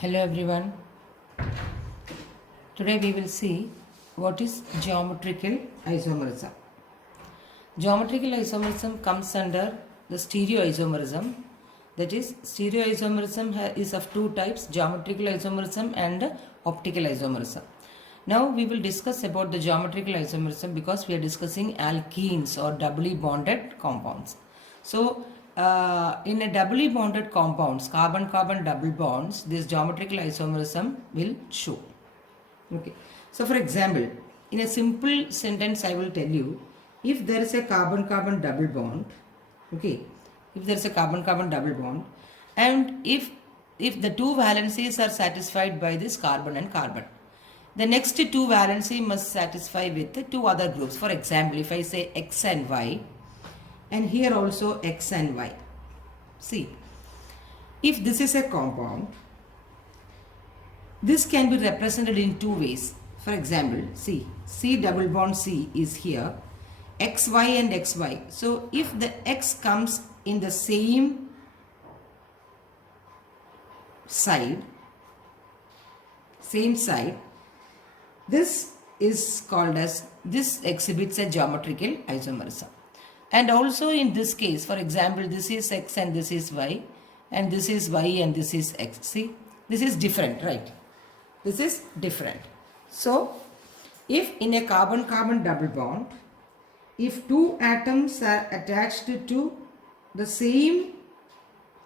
Hello everyone. Today we will see what is geometrical isomerism. Geometrical isomerism comes under the stereoisomerism. That is, stereoisomerism is of two types, geometrical isomerism and optical isomerism. Now we will discuss about the geometrical isomerism because we are discussing alkenes or doubly bonded compounds. So in a doubly bonded compounds, carbon-carbon double bonds, this geometrical isomerism will show. Okay. So for example, in a simple sentence I will tell you, if there is a carbon-carbon double bond, okay, if there is a carbon-carbon double bond, and if the two valencies are satisfied by this carbon and carbon, the next two valency must satisfy with the two other groups. For example, if I say X and Y, and here also X and Y. See, if this is a compound, this can be represented in two ways. For example, see, C double bond C is here, XY and XY. So if the X comes in the same side, this is called as, this exhibits a geometrical isomerism. And also in this case, for example, this is X and this is Y, and this is Y and this is X. See, this is different, right? This is different. So, if in a carbon-carbon double bond, if two atoms are attached to the same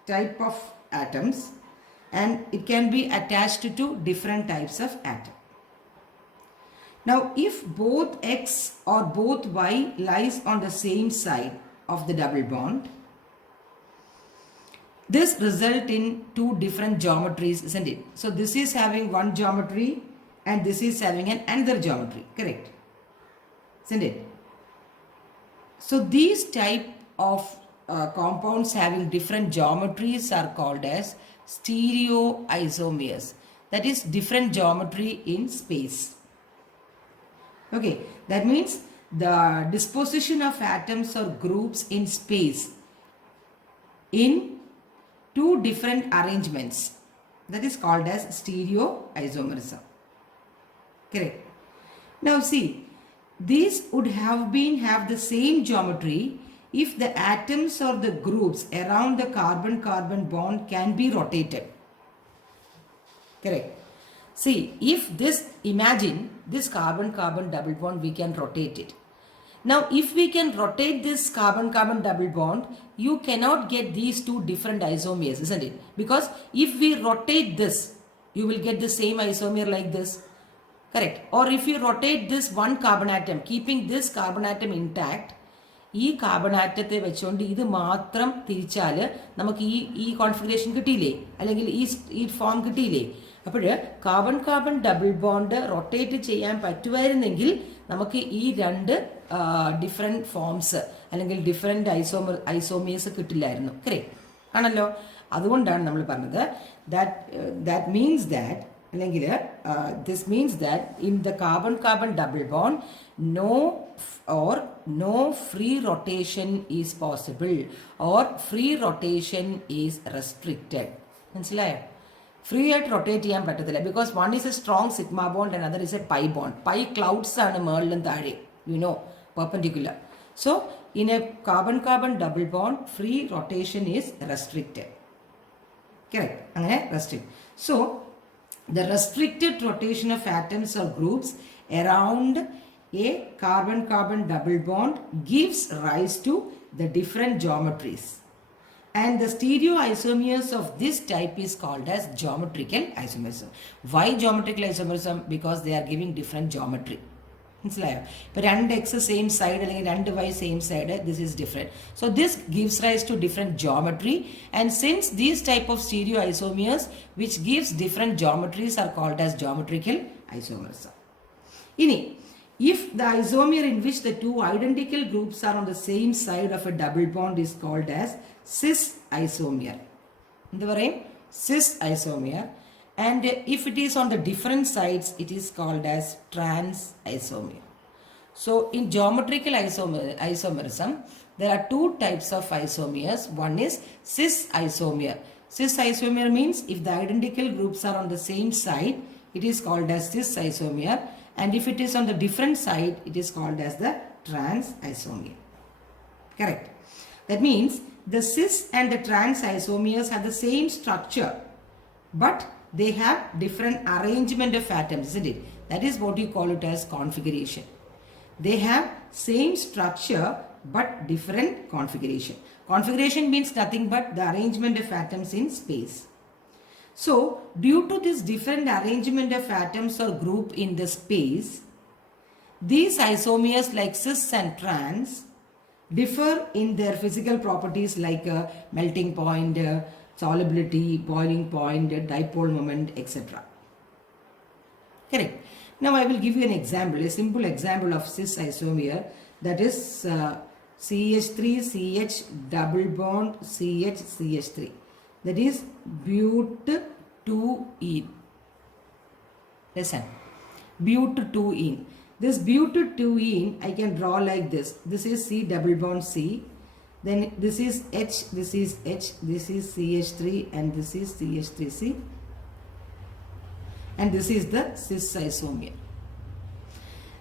type of atoms, and it can be attached to different types of atom. Now, if both X or both Y lies on the same side of the double bond, this result in two different geometries, isn't it? So, this is having one geometry and this is having another geometry, correct? Isn't it? So, these type of compounds having different geometries are called as stereoisomers. That is different geometry in space. Okay, that means the disposition of atoms or groups in space in two different arrangements, that is called as stereoisomerism. Correct. Now see, these would have the same geometry if the atoms or the groups around the carbon-carbon bond can be rotated. Correct. See, if this, imagine this carbon-carbon double bond, we can rotate it. Now, if we can rotate this carbon-carbon double bond, you cannot get these two different isomers, isn't it? Because if we rotate this, you will get the same isomer like this. Correct. Or if you rotate this one carbon atom, keeping this carbon atom intact, ഈ കാർബൺ ആറ്റത്തെ വെച്ചുകൊണ്ട് ഇത് മാത്രം തിരിച്ചാൽ നമുക്ക് ഈ കോൺഫിഗറേഷൻ കിട്ടിയില്ലേ, അല്ലെങ്കിൽ ഈ ഫോം കിട്ടിയില്ലേ? അപ്പോൾ carbon carbon double bond rotate ചെയ്യാൻ പറ്റുമായിരുന്നെങ്കിൽ നമുക്ക് ഈ രണ്ട് ഡിഫറെൻറ്റ് ഫോംസ് അല്ലെങ്കിൽ ഡിഫറെൻറ്റ് ഐസോമേഴ്സ് കിട്ടില്ലായിരുന്നു. കറക്റ്റ് ആണല്ലോ. അതുകൊണ്ടാണ് നമ്മൾ പറഞ്ഞത് that means that അല്ലെങ്കിൽ this means that in the carbon carbon double bond no free rotation is possible or free rotation is restricted. മനസ്സിലായോ? ഫ്രീ ആയിട്ട് റൊട്ടേറ്റ് ചെയ്യാൻ പറ്റത്തില്ല. Because one is a strong sigma bond and other is a pi bond. Pi clouds ആണ് മേളിലും താഴെ, perpendicular. So in a carbon carbon double bond free rotation is restricted. Correct, അങ്ങനെ restrict. സോ the restricted rotation of atoms or groups around a carbon-carbon double bond gives rise to the different geometries. And the stereoisomers of this type is called as geometrical isomerism. Why geometrical isomerism? Because they are giving different geometry. മനസ്സിലായോ? ഇപ്പോൾ രണ്ട് X same side അല്ലെങ്കിൽ രണ്ട് Y same side, this is different. So this gives rise to different geometry, and since these type of stereo isomers which gives different geometries are called as geometrical isomerism. ഇനി if the isomer in which the two identical groups are on the same side of a double bond is called as cis isomer. എന്ത് പറയും? cis isomer. And if it is on the different sides, it is called as trans isomer. So in geometrical isomerism, there are two types of isomers. One is cis isomer. Cis isomer means if the identical groups are on the same side, it is called as cis isomer, and if it is on the different side, it is called as the trans isomer. Correct. That means the cis and the trans isomers have the same structure, but they have different arrangement of atoms, isn't it? That is what you call it as configuration. They have same structure but different configuration. Configuration means nothing but the arrangement of atoms in space. So, due to this different arrangement of atoms or group in the space, these isomers like cis and trans differ in their physical properties like melting point, solubility, boiling point, dipole moment, etc. Correct. Now I will give you an example, a simple example of cis isomer, that is CH3CH double bond CH3. That is but2ene. Listen, but2ene. This but2ene I can draw like this. This is C double bond C. Then this is H, this is H, this is CH3 and this is CH3C. And this is the cis isomer.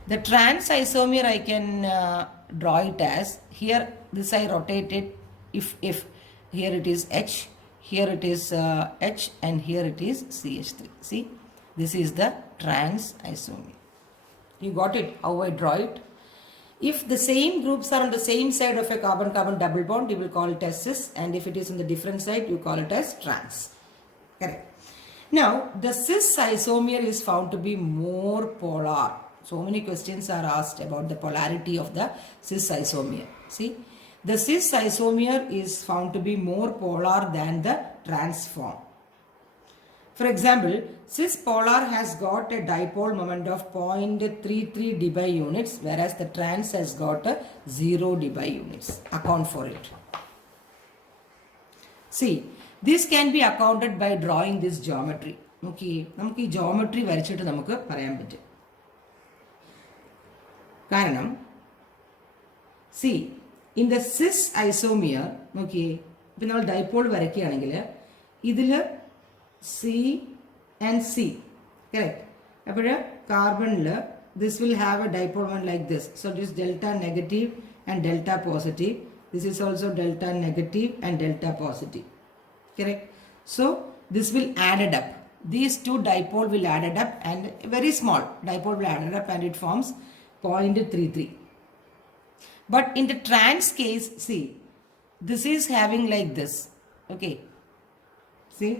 The trans isomer I can draw it as, here this I rotate it, if here it is H, here it is H and here it is CH3. See, this is the trans isomer. You got it, how I draw it? If the same groups are on the same side of a carbon-carbon double bond, you will call it as cis, and if it is on the different side, you call it as trans. Correct. Now, the cis isomer is found to be more polar. So many questions are asked about the polarity of the cis isomer. See, the cis isomer is found to be more polar than the trans form. For example, cis polar has got a dipole moment of 0.33 dBi units, whereas the trans has got a 0 dBi units. Account for it. See, this can be accounted by drawing this geometry. Okay, നമുക്ക് ഈ geometry വരച്ചിട്ട് നമുക്ക് പറയാൻ പറ്റും. കാരണം see, in the cis isomer, okay, ഇപ്പോൾ നമ്മൾ ഡൈപോൾ വരയ്ക്കുകയാണെങ്കിൽ ഇതിൽ C and C, correct? അപ്പോൾ കാർബണിൽ this will have a dipole moment like this. So it is delta negative and delta positive. This is also delta negative and delta positive. Correct? So this will add it up. These two dipole will add it up, and very small dipole will add it up and it forms 0.33. But in the trans case, see, this is having like this. Okay. See?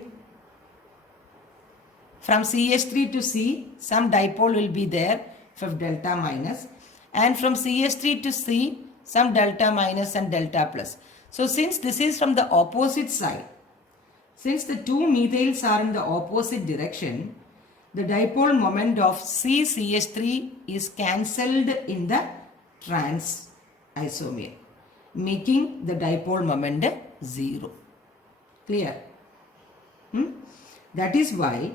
From CH3 to C, some dipole will be there for delta minus, and from CH3 to C, some delta minus and delta plus. So since this is from the opposite side, since the two methyls are in the opposite direction, the dipole moment of CCH3 is cancelled in the trans isomer, making the dipole moment 0. Clear? That is why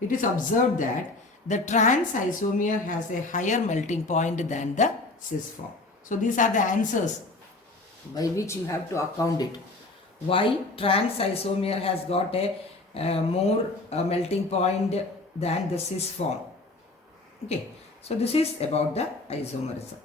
it is observed that the trans isomer has a higher melting point than the cis form. So these are the answers by which you have to account it. Why trans isomer has got a more melting point than the cis form. Okay, so this is about the isomerism.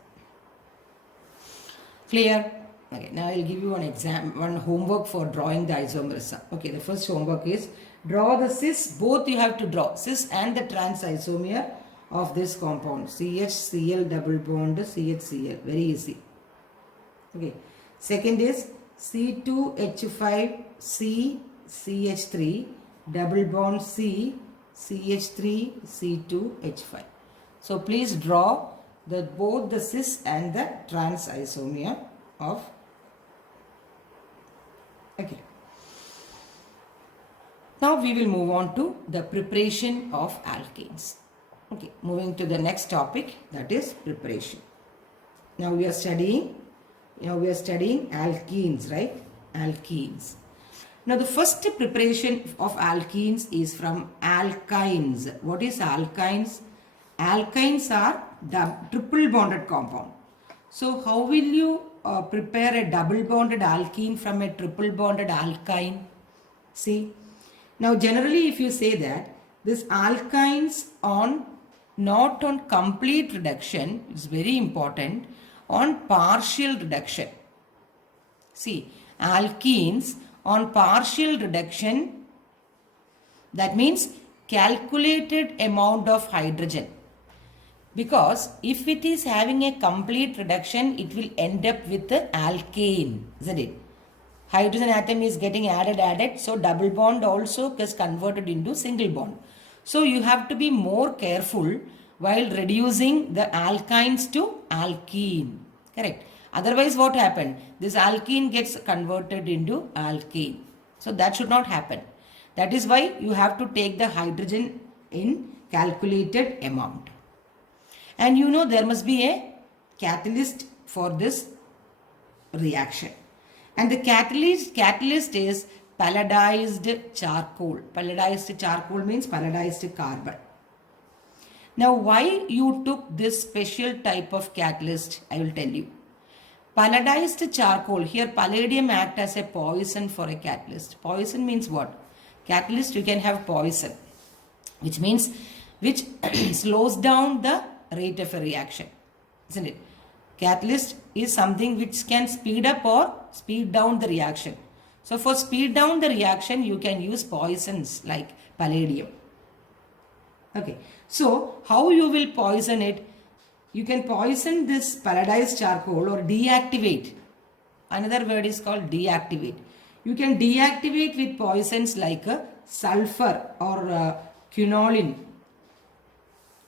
Clear? Okay, now I will give you one homework for drawing the isomerism. Okay, the first homework is draw the cis, both you have to draw, cis and the trans isomer of this compound. CHCl double bond CHCl, very easy. Okay, second is C2H5C CH3 double bond C CH3 C2H5. So please draw both the cis and the trans isomer of. Okay. Now we will move on to the preparation of alkanes. Okay, moving to the next topic, that is preparation. Now we are studying alkenes, right? Alkenes. Now the first preparation of alkenes is from alkynes. What is alkynes? Alkynes are triple bonded compound. So how will you prepare a double bonded alkene from a triple bonded alkyne? See, now generally if you say that this alkynes on not on complete reduction is very important, on partial reduction. See, alkenes on partial reduction, that means calculated amount of hydrogen. Because if it is having a complete reduction, it will end up with the alkane, isn't it? Hydrogen atom is getting added, so double bond also is converted into single bond. So you have to be more careful while reducing the alkynes to alkene, correct? Otherwise what happened? This alkene gets converted into alkane. So that should not happen. That is why you have to take the hydrogen in calculated amount. And you know there must be a catalyst for this reaction. And the catalyst is palladized charcoal. Palladized charcoal means palladized carbon. Now why you took this special type of catalyst, I will tell you. Palladized charcoal, here palladium acts as a poison for a catalyst. Poison means what? Catalyst you can have poison, which means which slows down the rate of a reaction, isn't it? Catalyst is something which can speed up or speed down the reaction. So for speed down the reaction, you can use poisons like palladium. Okay, so how you will poison it? You can poison this palladized charcoal or deactivate. Another word is called deactivate. You can deactivate with poisons like sulfur or quinoline.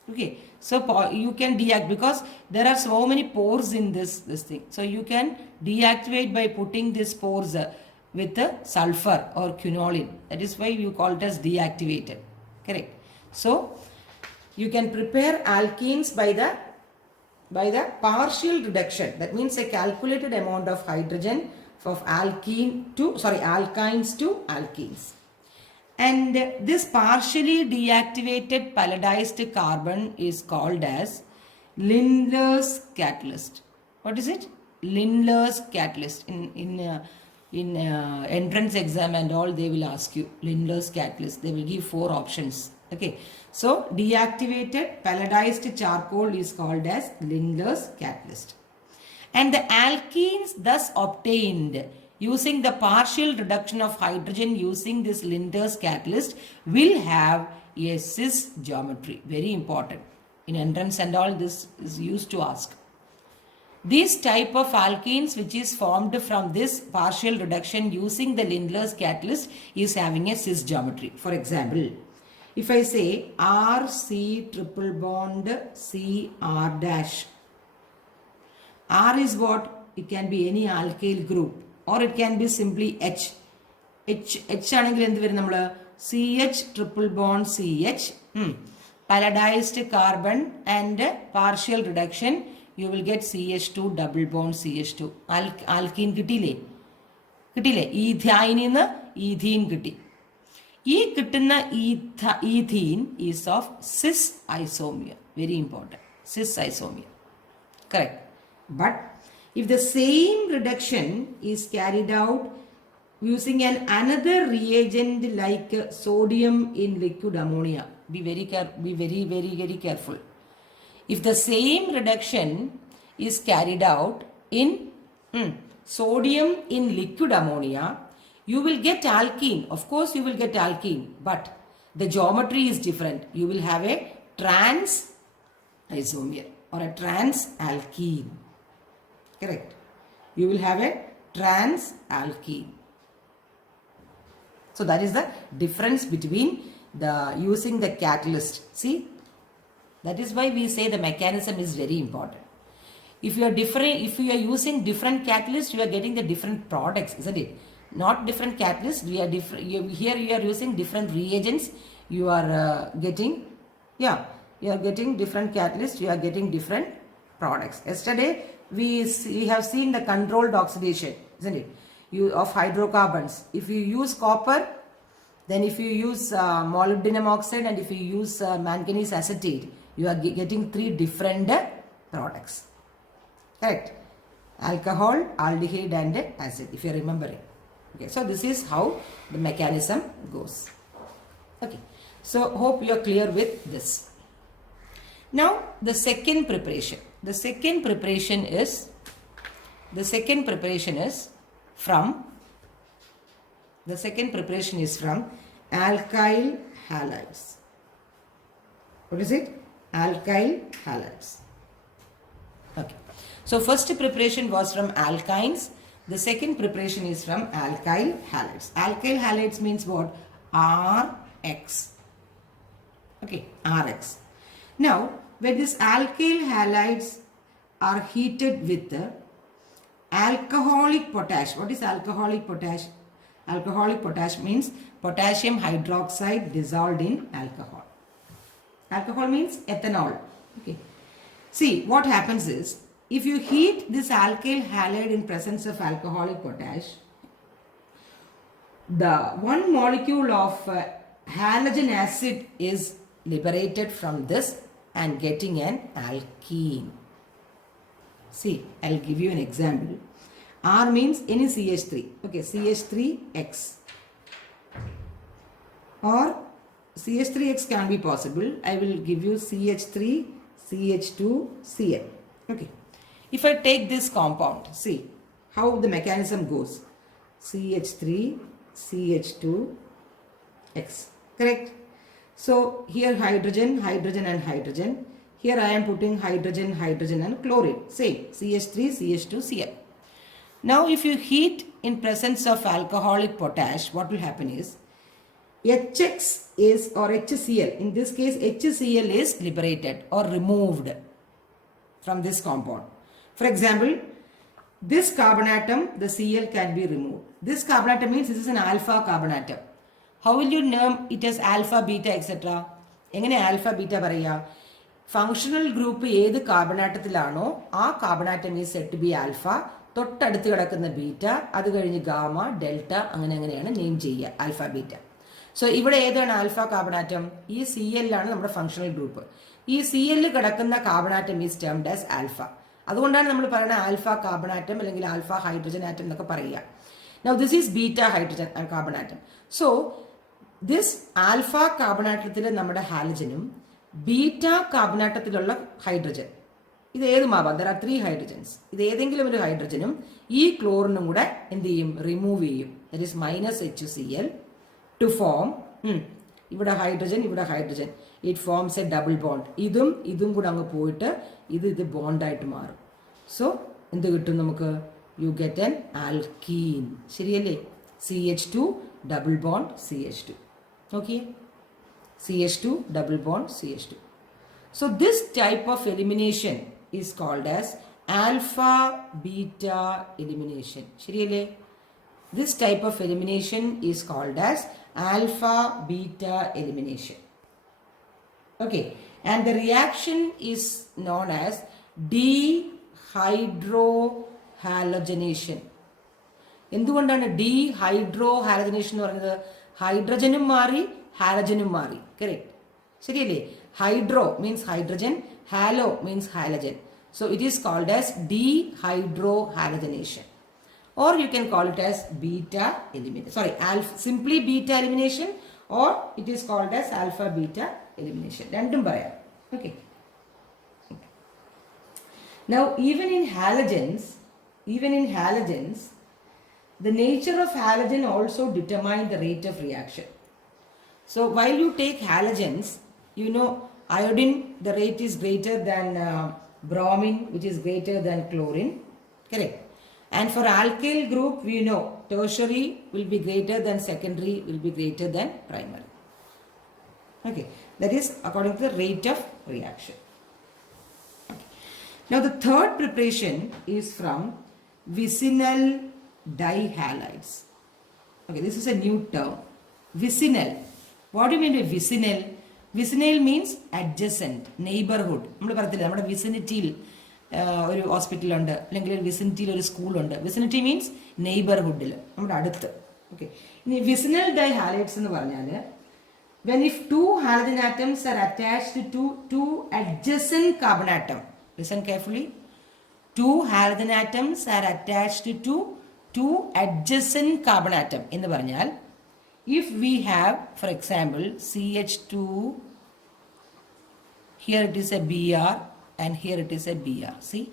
Okay, so you can deactivate because there are so many pores in this thing. So you can deactivate by putting these pores with sulfur or quinoline. That is why you call it as deactivated. Correct. So you can prepare alkenes by the partial reduction. That means a calculated amount of hydrogen of alkynes to alkenes. And this partially deactivated palladized carbon is called as Lindlar's catalyst. What is it? Lindlar's catalyst. In entrance exam and all, they will ask you Lindlar's catalyst. They will give 4 options. Okay. So deactivated palladized charcoal is called as Lindlar's catalyst. And the alkenes thus obtained using the partial reduction of hydrogen using this Lindlar's catalyst will have a cis geometry. Very important. In entrance and all, this is used to ask. This type of alkenes which is formed from this partial reduction using the Lindlar's catalyst is having a cis geometry. For example, if I say RC triple bond CR dash. R is what? It can be any alkyl group. Or it can be simply H. H ആണെങ്കിൽ എന്ത് വരും നമ്മൾ CH triple bond CH palladized carbon and partial reduction you will get CH2 double bond CH2 alkene കിട്ടിയില്ലേ ഈഥൈനിന്ന് ഈഥീൻ കിട്ടി ഈ കിട്ടുന്ന ethene is of cis isomer. Very important. Cis isomer. Correct. But if the same reduction is carried out using another reagent like sodium in liquid ammonia, be very careful. If the same reduction is carried out in sodium in liquid ammonia, you will get alkene. Of course, you will get alkene, but the geometry is different. You will have a trans isomer or a trans alkene. Correct. You will have a trans alkene. So that is the difference between the using the catalyst. See, that is why we say the mechanism is very important. If you are using different catalysts, you are getting the different products, isn't it? Not different catalysts. We are different. Here you are using different reagents. You are getting different catalysts. You are getting different products. Yesterday we have seen the controlled oxidation, isn't it? Of hydrocarbons. If you use copper, then if you use molybdenum oxide and if you use manganese acetate, you are getting 3 different products. Correct? Alcohol, aldehyde and acid, if you are remembering. Okay, so this is how the mechanism goes. Okay, so hope you are clear with this. Now the second preparation. The second preparation is from alkyl halides. What is it? Alkyl halides. Okay. So first preparation was from alkynes. The second preparation is from alkyl halides. Alkyl halides means what? Rx. Okay, Rx. Now, when these alkyl halides are heated with the alcoholic potash. What is alcoholic potash? Alcoholic potash means potassium hydroxide dissolved in alcohol. Alcohol means ethanol. Okay. See, what happens is, if you heat this alkyl halide in presence of alcoholic potash, the one molecule of halogen acid is liberated from this and getting an alkene. See, I'll give you an example. R means any CH3. Okay, CH3X. Or CH3X can be possible. I will give you CH3, CH2, Cl. Okay. If I take this compound, see how the mechanism goes. CH3, CH2, X. Correct? So here hydrogen, hydrogen and hydrogen. Here I am putting hydrogen, hydrogen and chlorine. Same. CH3, CH2, Cl. Now if you heat in presence of alcoholic potash, what will happen is HX is, or HCl, in this case HCl is liberated or removed from this compound. For example, this carbon atom, the Cl can be removed. This carbon atom means this is an alpha carbon atom. How will you name it as alpha, beta, etc.? എങ്ങനെ alpha, beta പറയുക? Functional group ഏത് carbon atomത്തിലാണോ ആ carbon atom is said to be alpha. തൊട്ടടുത്ത് കിടക്കുന്ന beta, അത് കഴിഞ്ഞ് gamma, delta, അങ്ങനെയാണ് നെയിം ചെയ്യുക ആൽഫ, ബീറ്റ. സോ ഇവിടെ ഏതാണ് ആൽഫ കാർബൺ ആറ്റം? ഈ സി എല്ലാണ് നമ്മുടെ ഫങ്ഷണൽ ഗ്രൂപ്പ്. ഈ സി എല്ലിൽ കിടക്കുന്ന carbon atom is termed as alpha. അതുകൊണ്ടാണ് നമ്മൾ പറയുന്നത് ആൽഫ കാർബൺ ആറ്റം അല്ലെങ്കിൽ ആൽഫ ഹൈഡ്രജൻ ആറ്റം എന്നൊക്കെ പറയുക. Now this is beta hydrogen carbon atom. So this alpha carbon ആറ്റത്തിൽ നമ്മുടെ ഹാലജനും ബീറ്റ കാർബൺ ആറ്റത്തിലുള്ള ഹൈഡ്രജൻ, ഇത് ഏതുമാവാം, ദർ ആർ 3 ഹൈഡ്രജൻസ്. ഇത് ഏതെങ്കിലും ഒരു ഹൈഡ്രജനും ഈ ക്ലോറിനും കൂടെ എന്ത് ചെയ്യും? റിമൂവ് ചെയ്യും. That is -HCl to form, ഇവിടെ ഹൈഡ്രജൻ, ഇവിടെ hydrogen, it forms a double bond. ഇതും കൂടെ അങ്ങ് പോയിട്ട് ഇത് ബോണ്ടായിട്ട് മാറും. സോ എന്ത് കിട്ടും നമുക്ക്? You get an alkene. ശരിയല്ലേ? CH2 double bond CH2. Okay, CH2 double bond CH2. So this type of elimination is called as alpha beta elimination. ശരിയല്ലേ? This type of elimination is called as alpha beta elimination. Okay, and the reaction is known as dehydrohalogenation. എന്തുകൊണ്ടാണ് dehydrohalogenation എന്ന് പറയുന്നത്? ഹൈഡ്രജനും മാറി ഹാലജനും മാറി. കറക്റ്റ്, ശരിയല്ലേ? Hydro means hydrogen, halo means halogen. So it is called as dehydrohalogenation, or you can call it as beta elimination. Sorry, simply beta elimination, or it is called as alpha beta elimination. രണ്ടും പറയാം. Okay. Now even in halogens, the nature of halogen also determine the rate of reaction. So while you take halogens, you know iodine, the rate is greater than bromine, which is greater than chlorine. Correct. And for alkyl group, we know tertiary will be greater than secondary, will be greater than primary. Okay, that is according to the rate of reaction. Okay. Now the third preparation is from vicinal dihalides. Okay, this is a new term. Vicinal. What do you mean by vicinal? Vicinal means adjacent, neighborhood. നമ്മൾ പറയത്തില്ല നമ്മുടെ വിസിനിറ്റിയിൽ ഒരു ഹോസ്പിറ്റലുണ്ട്, അല്ലെങ്കിൽ ഒരു വിസിനിറ്റിയിൽ ഒരു സ്കൂളുണ്ട്. വിസിനിറ്റി മീൻസ് നെയ്ബർഹുഡിൽ, നമ്മുടെ അടുത്ത്. ഓക്കെ, ഇനി വിസിനൽ ഡൈഹാലൈഡ്സ് എന്ന് പറഞ്ഞാൽ when if two halogen atoms are attached to two adjacent carbon atom, listen carefully, two halogen atoms are attached to two adjacent carbon atom എന്ന് പറഞ്ഞാൽ if we have for example CH2, here it is a Br and here it is a Br. See,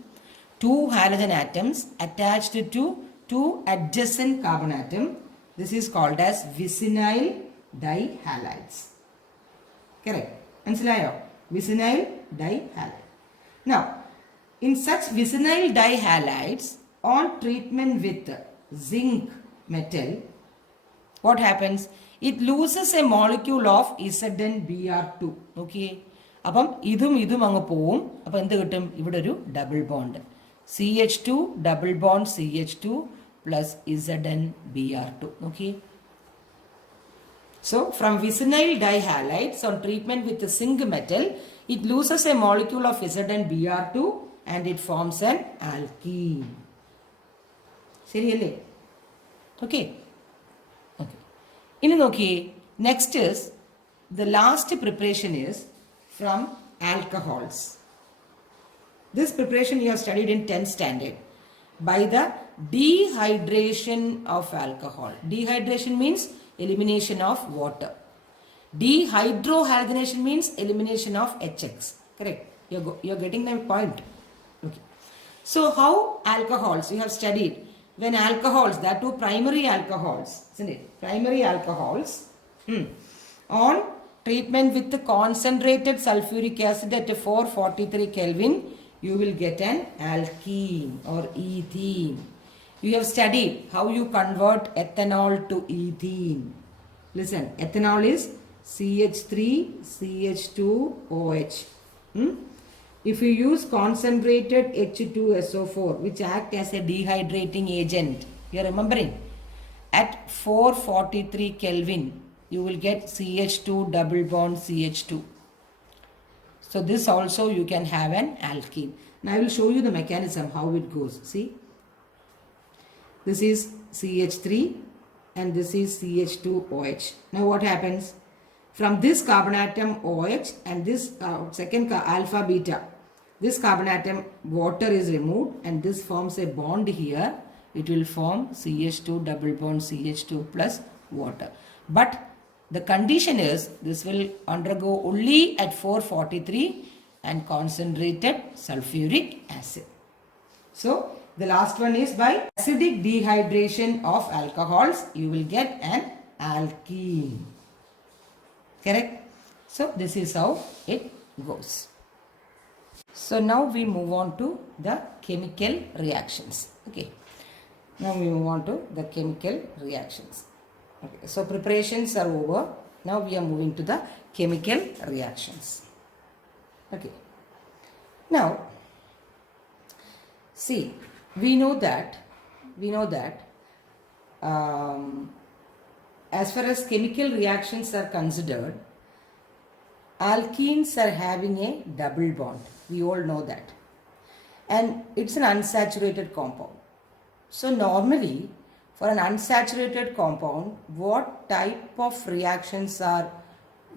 two halogen atoms attached to two adjacent carbon atom. This is called as vicinal dihalides. Correct. മനസ്സിലായോ? Vicinal dihalide. Now, in such vicinal dihalides, on treatment with zinc metal, what happens? It loses a molecule of ZnBr2. Okay. അപ്പം ഇതും അങ്ങ് പോവും. അപ്പം എന്ത് കിട്ടും? ഇവിടെ ഒരു double bond CH2 double bond CH2 plus ZnBr2. Okay. So from vicinal dihalides on treatment with the zinc metal, it loses a molecule of ZnBr2 and it forms an alkene. ശരിയല്ലേ? Okay. Okay. ഇനി നോക്കിയേ, next is the last preparation is from alcohols. This preparation you have studied in 10th standard by the dehydration of alcohol. Dehydration means elimination of water. Dehydrohalogenation means elimination of HX. Correct? You're getting my point. Okay. So how alcohols you have studied? When alcohols, that two primary alcohols, isn't it? Primary alcohols on treatment with the concentrated sulfuric acid at 443 Kelvin, you will get an alkene or ethene. You have studied how you convert ethanol to ethene. Listen, ethanol is CH3CH2OH. If you use concentrated H2SO4, which act as a dehydrating agent, you are remembering, at 443 Kelvin, you will get CH2 double bond CH2. So this also you can have an alkene. Now I will show you the mechanism, how it goes. See, this is CH3 and this is CH2OH. Now what happens? From this carbon atom OH and this second alpha beta, this carbon atom water is removed and this forms a bond here. It will form CH2 double bond CH2 plus water. But the condition is this will undergo only at 443 and concentrated sulfuric acid. So the last one is by acidic dehydration of alcohols, you will get an alkene. Correct? So this is how it goes. So now we move on to the chemical reactions. Okay. Now we move on to the chemical reactions. Okay. So preparations are over. Now we are moving to the chemical reactions. Okay. Now, see, we know that as far as chemical reactions are considered, alkenes are having a double bond. We all know that. And it's an unsaturated compound. So normally, for an unsaturated compound, what type of reactions are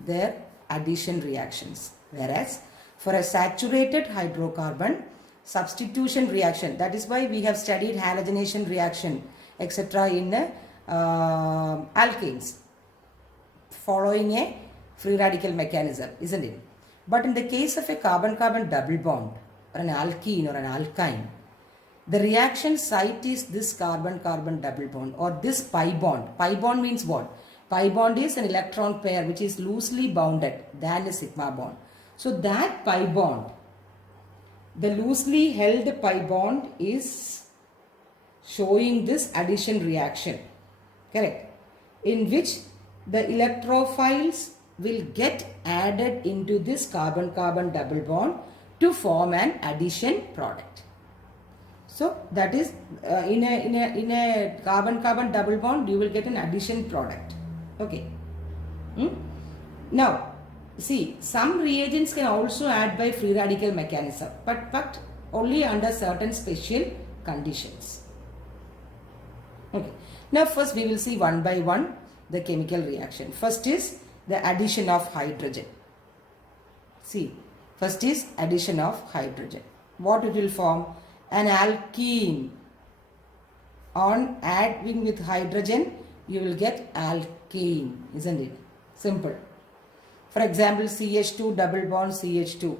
there? Addition reactions. Whereas, for a saturated hydrocarbon, substitution reaction. That is why we have studied halogenation reaction, etc. in alkanes, following a free radical mechanism, isn't it? But in the case of a carbon-carbon double bond, or an alkene or an alkyne, the reaction site is this carbon-carbon double bond or this pi bond. Pi bond means what? Pi bond is an electron pair which is loosely bounded than a sigma bond. So that pi bond, the loosely held pi bond is showing this addition reaction. Correct? In which the electrophiles will get added into this carbon-carbon double bond to form an addition product. So that is in a carbon-carbon double bond you will get an addition product. Okay. Now see, some reagents can also add by free radical mechanism, but only under certain special conditions. Okay. Now first we will see one by one the chemical reaction. First is the addition of hydrogen. See, first is addition of hydrogen. What it will form? An alkene. On adding with hydrogen, you will get alkane, isn't it? Simple. For example, CH2 double bond CH2.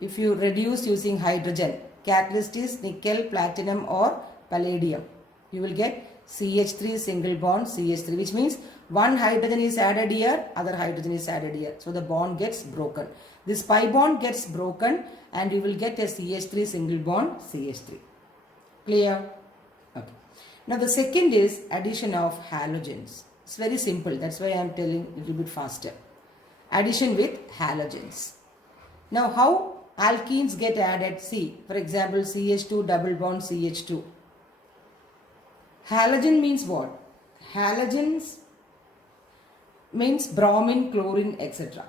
If you reduce using hydrogen, catalyst is nickel, platinum or palladium. You will get CH3 single bond CH3, which means one hydrogen is added here, other hydrogen is added here. So the bond gets broken. This pi bond gets broken and you will get a CH3 single bond CH3. Clear? Okay. Now the second is addition of halogens. It's very simple. That's why I am telling a little bit faster. Addition with halogens. Now how alkenes get added? See, for example, CH2 double bond CH2. Halogen means what? Halogens means bromine, chlorine, etc.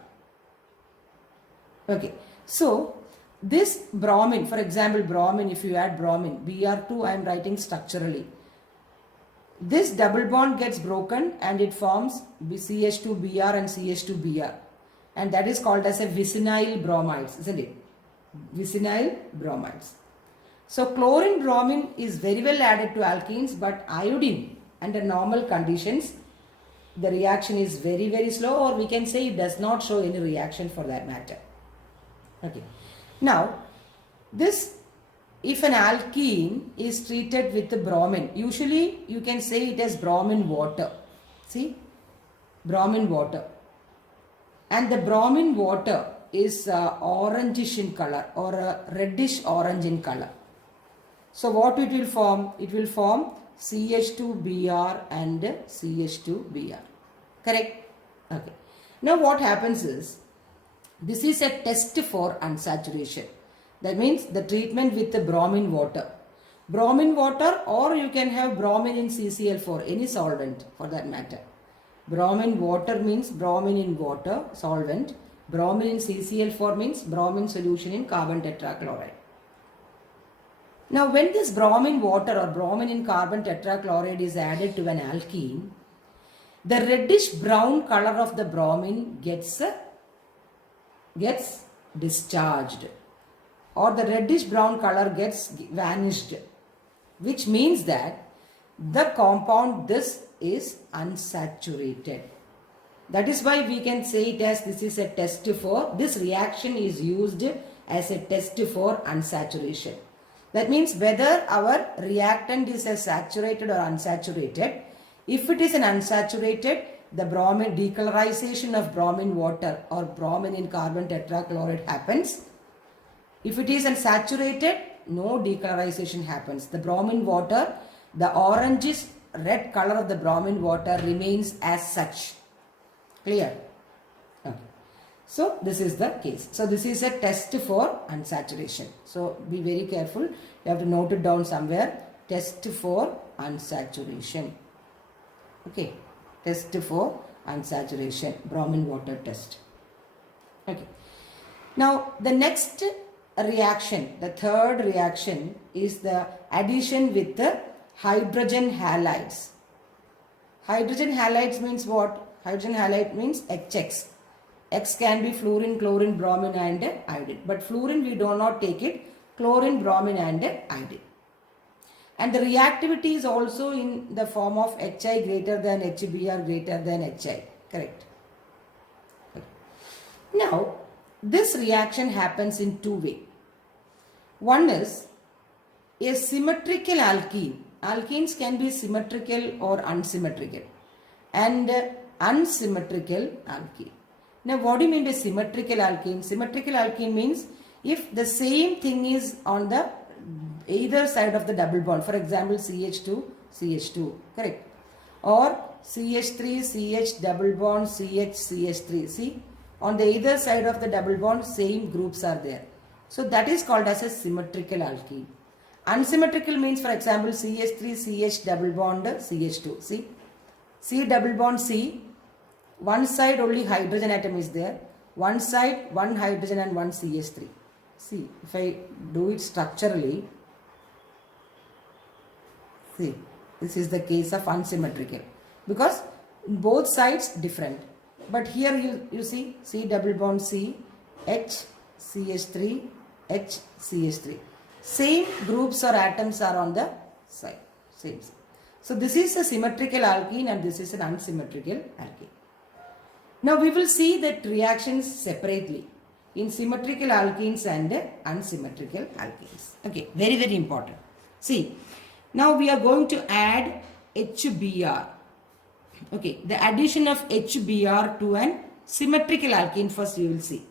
Okay. So this bromine, for example, bromine, if you add bromine, Br2, I am writing structurally. This double bond gets broken and it forms CH2Br and CH2Br. And that is called as a vicinal bromides, isn't it? Vicinal bromides. So chlorine bromine is very well added to alkenes, but iodine under normal conditions, the reaction is very, very slow, or we can say it does not show any reaction for that matter. Okay. Now, this, if an alkene is treated with the bromine, usually you can say it as bromine water. See? Bromine water. And the bromine water is orangish in color or reddish orange in color. So what it will form? It will form CH2Br and CH2Br. Correct? Okay. Now what happens is, this is a test for unsaturation. That means the treatment with the bromine water. Bromine water, or you can have bromine in CCl4, any solvent for that matter. Bromine water means bromine in water, solvent. Bromine in CCl4 means bromine solution in carbon tetrachloride. Now when this bromine water or bromine in carbon tetrachloride is added to an alkene, the reddish brown color of the bromine gets discharged, or the reddish brown color gets vanished, which means that the compound this is unsaturated. That is why we can say it as this is a test for, this reaction is used as a test for unsaturation. That means whether our reactant is a saturated or unsaturated. If it is an unsaturated, the bromine decolorization of bromine water or bromine in carbon tetrachloride happens. If it is unsaturated, no decolorization happens. The bromine water, the orangish red color of the bromine water remains as such. Clear? Okay. So this is the case. So this is a test for unsaturation. So be very careful. You have to note it down somewhere. Test for unsaturation. Okay. Test for unsaturation. Bromine water test. Okay. Now the next reaction, the third reaction, is the addition with the hydrogen halides. Hydrogen halides means what? Hydrogen halide means HX. X can be fluorine, chlorine, bromine and iodine. But fluorine we do not take it. Chlorine, bromine and iodine. And the reactivity is also in the form of Hi greater than HBr greater than Hi. Correct. Now, this reaction happens in two ways. One is a symmetrical alkene. Alkenes can be symmetrical or unsymmetrical. And unsymmetrical alkene. Now what do you mean by symmetrical alkene? Symmetrical alkene means if the same thing is on the either side of the double bond. For example, CH2, CH2. Correct. Or CH3, CH double bond, CH, CH3. See, on the either side of the double bond, same groups are there. So that is called as a symmetrical alkene. Unsymmetrical means, for example, CH3, CH double bond, CH2. See, C double bond C, one side only hydrogen atom is there, one side one hydrogen and one CH3. See, if I do it structurally, see, this is the case of unsymmetrical because both sides different. But here you see C double bond C, H, CH3, H, CH3. Same groups or atoms are on the side. Same. So this is a symmetrical alkene and this is an unsymmetrical alkene. Now we will see that reactions separately in symmetrical alkenes and unsymmetrical alkenes. Okay, very, very important. See, now we are going to add HBr. Okay, the addition of HBr to an symmetrical alkene first you will see.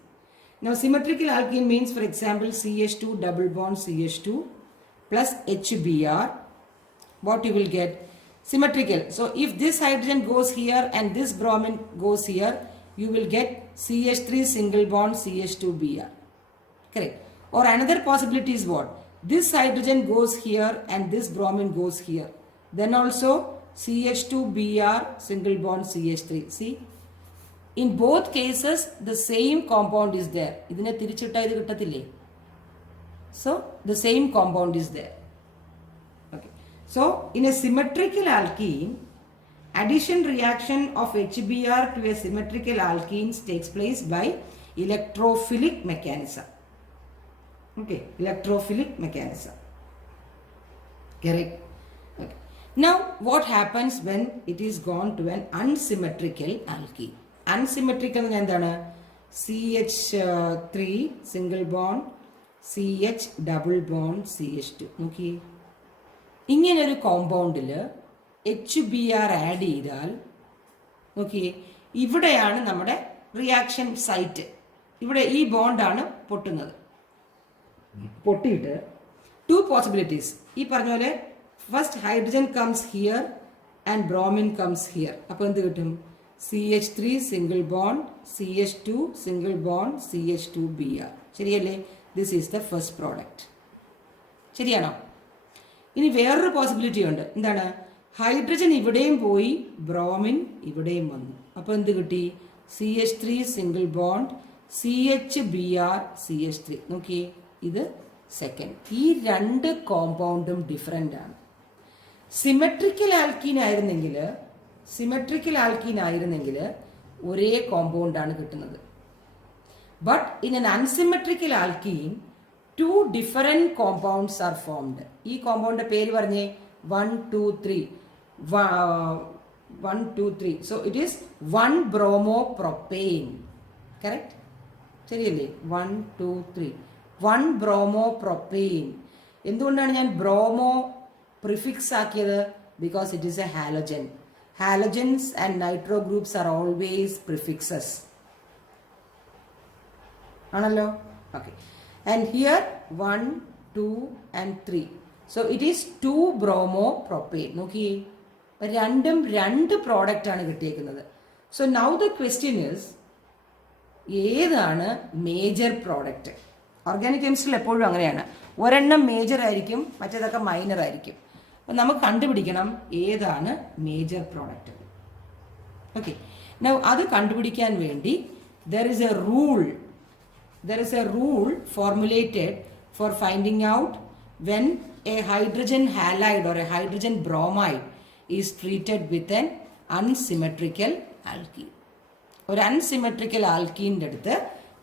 Now symmetrical alkene means, for example, CH2 double bond CH2 plus HBr. What you will get? Symmetrical. So if this hydrogen goes here and this bromine goes here, you will get CH3 single bond CH2Br. Correct. Or another possibility is what? This hydrogen goes here and this bromine goes here. Then also CH2Br single bond CH3. See? In both cases, the same compound is there. So, the same compound is there. Okay. So, in a symmetrical alkene, addition reaction of HBr to a symmetrical alkenes takes place by electrophilic mechanism. Okay, electrophilic mechanism. Correct. Okay. Now, what happens when it is gone to an unsymmetrical alkene? Unsymmetrical endana CH3 single bond CH double bond CH2. Okay. ഇങ്ങനൊരു കോമ്പൗണ്ടിൽ HBr add ചെയ്താൽ ഓക്കെ ഇവിടെയാണ് നമ്മുടെ reaction site. ഇവിടെ ഈ ബോണ്ടാണ് പൊട്ടുന്നത്. പൊട്ടിയിട്ട് ടു പോസിബിലിറ്റീസ്. ഈ പറഞ്ഞ പോലെ first hydrogen comes here and bromine comes here. അപ്പോൾ എന്ത് കിട്ടും? CH3 single bond CH2 single bond CH2Br. ശരിയല്ലേ? This is the first product. ശരിയാണോ? ഇനി വേറൊരു പോസിബിലിറ്റി ഉണ്ട്. എന്താണ്? ഹൈഡ്രജൻ ഇവിടെയും പോയി ബ്രോമിൻ ഇവിടെയും വന്നു. അപ്പോൾ എന്ത് കിട്ടി? CH3 single bond CHBr CH3. നോക്കിയേ, ഇത് സെക്കൻഡ്. ഈ രണ്ട് കോമ്പൗണ്ടും ഡിഫറെൻ്റ് ആണ്. സിമെട്രിക്കൽ ആൽക്കീൻ ആയിരുന്നെങ്കിൽ ഒരേ കോമ്പൗണ്ടാണ് കിട്ടുന്നത്. But in an unsymmetrical alkene two different compounds are formed. ഈ കോമ്പൗണ്ടിൻ്റെ പേര് പറഞ്ഞേ. 1 2 3. 1 2 3. So it is 1 bromopropane. Correct? ശരിയല്ലേ? 1 2 3. 1 bromopropane. എന്തുകൊണ്ടാണ് ഞാൻ ബ്രോമോ പ്രിഫിക്സ് ആക്കിയത്? Because it is A halogen. Halogens and nitro groups are always prefixes. Analo? Okay. And here 1, 2 and 3. So it is 2 bromopropane. Okay. രണ്ട് പ്രോഡക്റ്റ് ആണ് കിട്ടിയിരിക്കുന്നത്. So now the question is, ഏതാണ് major product? Organic കെമിസ്ട്രിയിൽ എപ്പോഴും അങ്ങനെയാണ്. ഒരെണ്ണം മേജർ ആയിരിക്കും, മറ്റേതൊക്കെ മൈനർ ആയിരിക്കും. അപ്പം നമുക്ക് കണ്ടുപിടിക്കണം ഏതാണ് മേജർ പ്രോഡക്റ്റ്. ഓക്കെ. നൗ അത് കണ്ടുപിടിക്കാൻ വേണ്ടി there is a rule formulated for finding out when a hydrogen halide or a hydrogen bromide is treated with an unsymmetrical alkene. ഒരു അൺസിമെട്രിക്കൽ ആൽക്കീൻ്റെ അടുത്ത്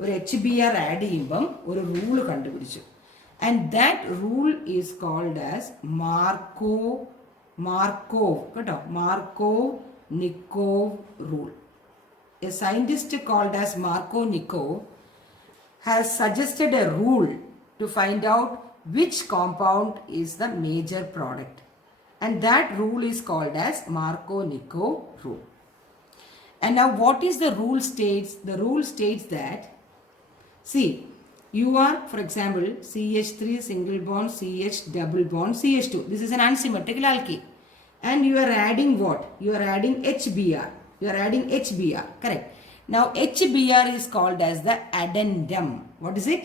ഒരു HBr ആഡ് ചെയ്യുമ്പം ഒരു റൂള് കണ്ടുപിടിച്ചു. And that rule is called as Markov-Nikov rule. A scientist called as Markov-Nikov has suggested a rule to find out which compound is the major product. And that rule is called as Markov-Nikov rule. And now what is the rule states? The rule states that, see, you are, for example, CH3 single bond CH double bond CH2. This is an unsymmetrical alkene. And you are adding what? You are adding HBr. You are adding HBr. Correct. Now HBr is called as the addendum. What is it?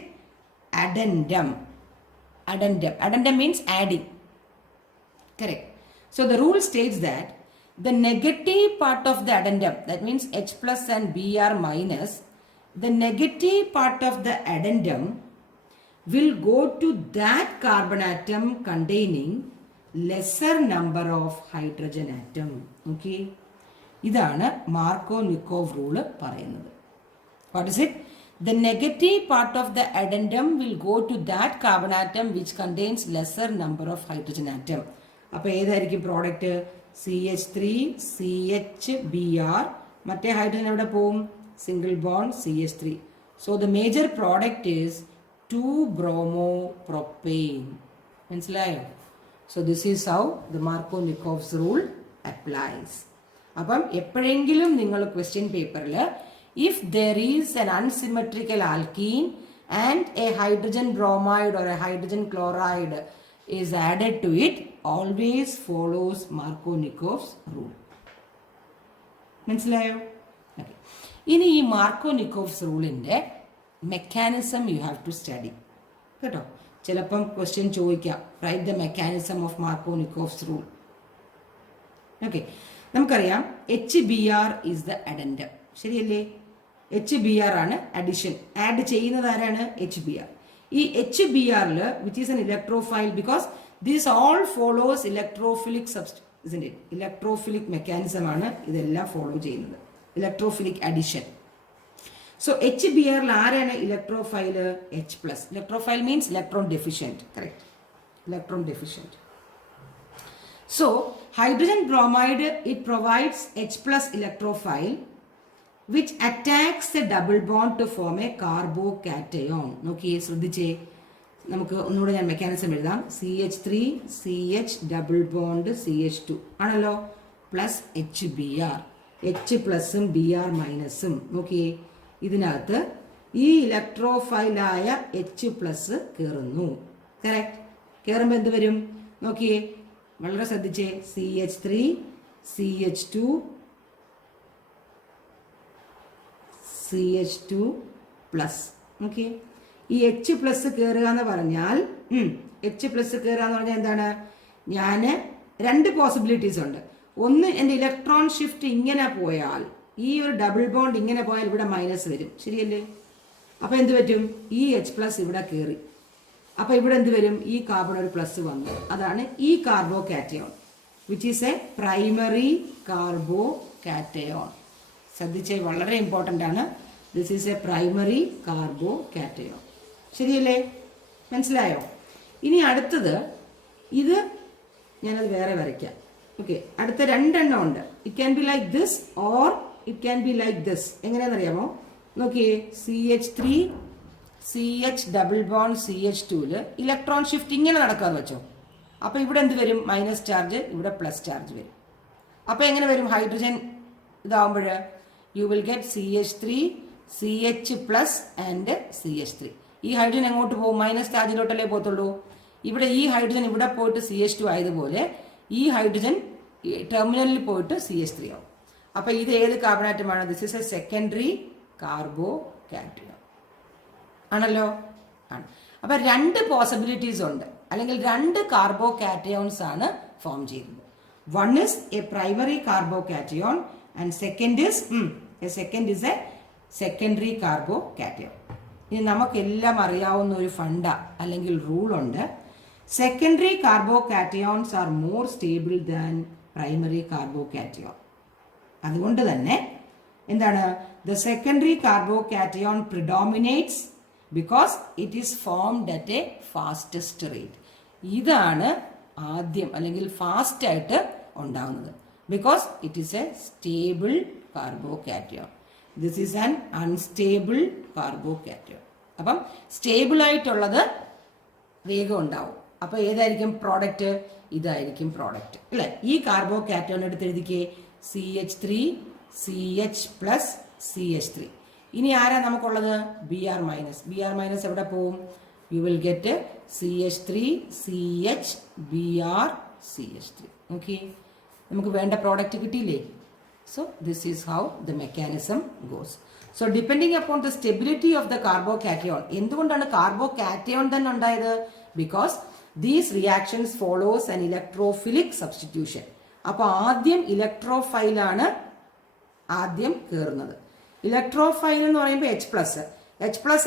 Addendum. Addendum means adding. Correct. So the rule states that the negative part of the addendum, that means H plus and Br minus, the negative part of the addendum will go to that carbon atom containing lesser number of hydrogen atom. Okay. ഇതാണ് മാർക്കോ-നിക്കോവ് റൂള് പറയുന്നത്. What is it? The negative part of the addendum will go to that carbon atom which contains lesser number of hydrogen atom. അപ്പോൾ ഏതായിരിക്കും product? CH3CHBr. മറ്റേ hydrogen എവിടെ പോവും? Single bond CH3. So the major product is 2-bromopropane. മനസ്സിലായോ? So this is how the Markovnikov's rule applies. അപ്പം എപ്പോഴെങ്കിലും നിങ്ങൾ question പേപ്പറിൽ if there is an unsymmetrical alkene and a hydrogen bromide or a hydrogen chloride is added to it, always follows Markovnikov's rule. മനസ്സിലായോ? Okay. ഇനി ഈ Markovnikov's റൂളിൻ്റെ mechanism you have to study കേട്ടോ. ചിലപ്പം ക്വസ്റ്റ്യൻ ചോദിക്കാം, write the mechanism of Markovnikov's rule. Okay, നമുക്കറിയാം HBr is the addendum, ശരിയല്ലേ? HBr ആണ് അഡിഷൻ. ആഡ് ചെയ്യുന്നത് ആരാണ്? HBr. ഈ HBrൽ which is an electrophile, because this all follows electrophilic electrophilic mechanism ആണ് ഇതെല്ലാം ഫോളോ ചെയ്യുന്നത്, ഇലക്ട്രോഫിലിക് അഡിഷൻ. സോ HBrൽ ആരാണ് electrophile? H+. Electrophile means electron deficient, correct, electron deficient. So hydrogen bromide it provides H+ electrophile which attacks the double bond to form a carbocation. നോക്കിയേ, ശ്രദ്ധിച്ചേ, നമുക്ക് ഒന്നുകൂടെ ഞാൻ മെക്കാനിസം എഴുതാം. CH3CH ഡബിൾ ബോണ്ട് CH2 ആണല്ലോ, plus HBr. H+ഉം Br മൈനസും. നോക്കിയേ, ഇതിനകത്ത് ഈ ഇലക്ട്രോഫൈലായ H+ കയറുന്നു. കറക്റ്റ്. കയറുമ്പോൾ എന്ത് വരും? നോക്കിയേ, വളരെ ശ്രദ്ധിച്ചേ. CH3CH2 CH2 plus. ഓക്കെ, ഈ H+ കയറുക എന്ന് പറഞ്ഞാൽ H+ കയറുക എന്ന് പറഞ്ഞാൽ എന്താണ്? ഞാൻ രണ്ട് പോസിബിലിറ്റീസ് ഉണ്ട്. ഒന്ന്, എൻ്റെ ഇലക്ട്രോൺ ഷിഫ്റ്റ് ഇങ്ങനെ പോയാൽ, ഈ ഒരു ഡബിൾ ബോണ്ട് ഇങ്ങനെ പോയാൽ ഇവിടെ മൈനസ് വരും, ശരിയല്ലേ? അപ്പോൾ എന്ത് പറ്റും? ഈ H+ ഇവിടെ കയറി, അപ്പോൾ ഇവിടെ എന്ത് വരും? ഈ കാർബൺ ഒരു പ്ലസ് വന്നു. അതാണ് ഈ carbo cation, which is A primary carbo cation. ശ്രദ്ധിച്ചേ, വളരെ ഇമ്പോർട്ടൻ്റ് ആണ്. This is A primary carbo cation, ശരിയല്ലേ? മനസ്സിലായോ? ഇനി അടുത്തത്, ഇത് ഞാനത് വേറെ വരയ്ക്കാം. ഓക്കെ, അടുത്ത രണ്ടെണ്ണം ഉണ്ട്. It can be like this or it can be like this. എങ്ങനെയാണെന്നറിയാമോ? നോക്കിയേ, CH3CH ഡബിൾ ബോണ്ട് CH2ൽ ഇലക്ട്രോൺ ഷിഫ്റ്റ് ഇങ്ങനെ നടക്കാന്ന് വെച്ചോ. അപ്പോൾ ഇവിടെ എന്ത് വരും? മൈനസ് ചാർജ്, ഇവിടെ പ്ലസ് ചാർജ് വരും. അപ്പോൾ എങ്ങനെ വരും? ഹൈഡ്രജൻ ഇതാവുമ്പോൾ you will get CH3CH+ and CH3. ഈ ഹൈഡ്രജൻ എങ്ങോട്ട് പോകും? മൈനസ് ചാർജിലോട്ടല്ലേ പോകത്തുള്ളൂ. ഇവിടെ ഈ ഹൈഡ്രജൻ ഇവിടെ പോയിട്ട് CH2 ആയതുപോലെ ഈ ഹൈഡ്രജൻ ടെർമിനലിൽ പോയിട്ട് CH3 ആവും. അപ്പോൾ ഇത് ഏത് കാർബണാറ്റമാണ്? This is a secondary carbocation ആണല്ലോ. ആണ്. അപ്പോൾ രണ്ട് പോസിബിലിറ്റീസ് ഉണ്ട്, അല്ലെങ്കിൽ രണ്ട് കാർബോ കാറ്റയോൺസ് ആണ് ഫോം ചെയ്യുന്നത്. One is a primary carbocation and second is a secondary carbocation. ഇനി നമുക്കെല്ലാം അറിയാവുന്ന ഒരു ഫണ്ട അല്ലെങ്കിൽ റൂളുണ്ട്. Secondary carbocations are more stable than primary carbocation. അതുകൊണ്ട് തന്നെ എന്താണ്? The secondary carbocation predominates because it is formed at a fastest rate. ഇതാണ് ആദ്യം അല്ലെങ്കിൽ ഫാസ്റ്റായിട്ട് ഉണ്ടാകുന്നത്. Because it is a stable carbocation. This is an unstable carbocation. അപ്പം സ്റ്റേബിൾ ആയിട്ടുള്ളത് വേഗം ഉണ്ടാവും. അപ്പോൾ ഏതായിരിക്കും പ്രോഡക്റ്റ്? ഇതായിരിക്കും പ്രോഡക്റ്റ്, അല്ലേ? ഈ കാർബോകാറ്റയോൺ എടുത്ത് എഴുതിക്കേ, CH3CH+ CH3. ഇനി ആരാ നമുക്കുള്ളത്? Br minus. Br മൈനസ് എവിടെ പോവും? U will get CH3CH Br CH3. Okay, നമുക്ക് വേണ്ട പ്രോഡക്റ്റ് കിട്ടിയില്ലേ? So this is how the mechanism goes. So depending upon the stability of the carbocation. എന്തുകൊണ്ടാണ് കാർബോകാറ്റയോൺ തന്നെ ഉണ്ടായത്? Because these reactions follows an electrophilic substitution. അപ്പോൾ ആദ്യം ഇലക്ട്രോഫൈലാണ് ആദ്യം കയറുന്നത്. ഇലക്ട്രോഫൈൽ എന്ന് പറയുമ്പോൾ H+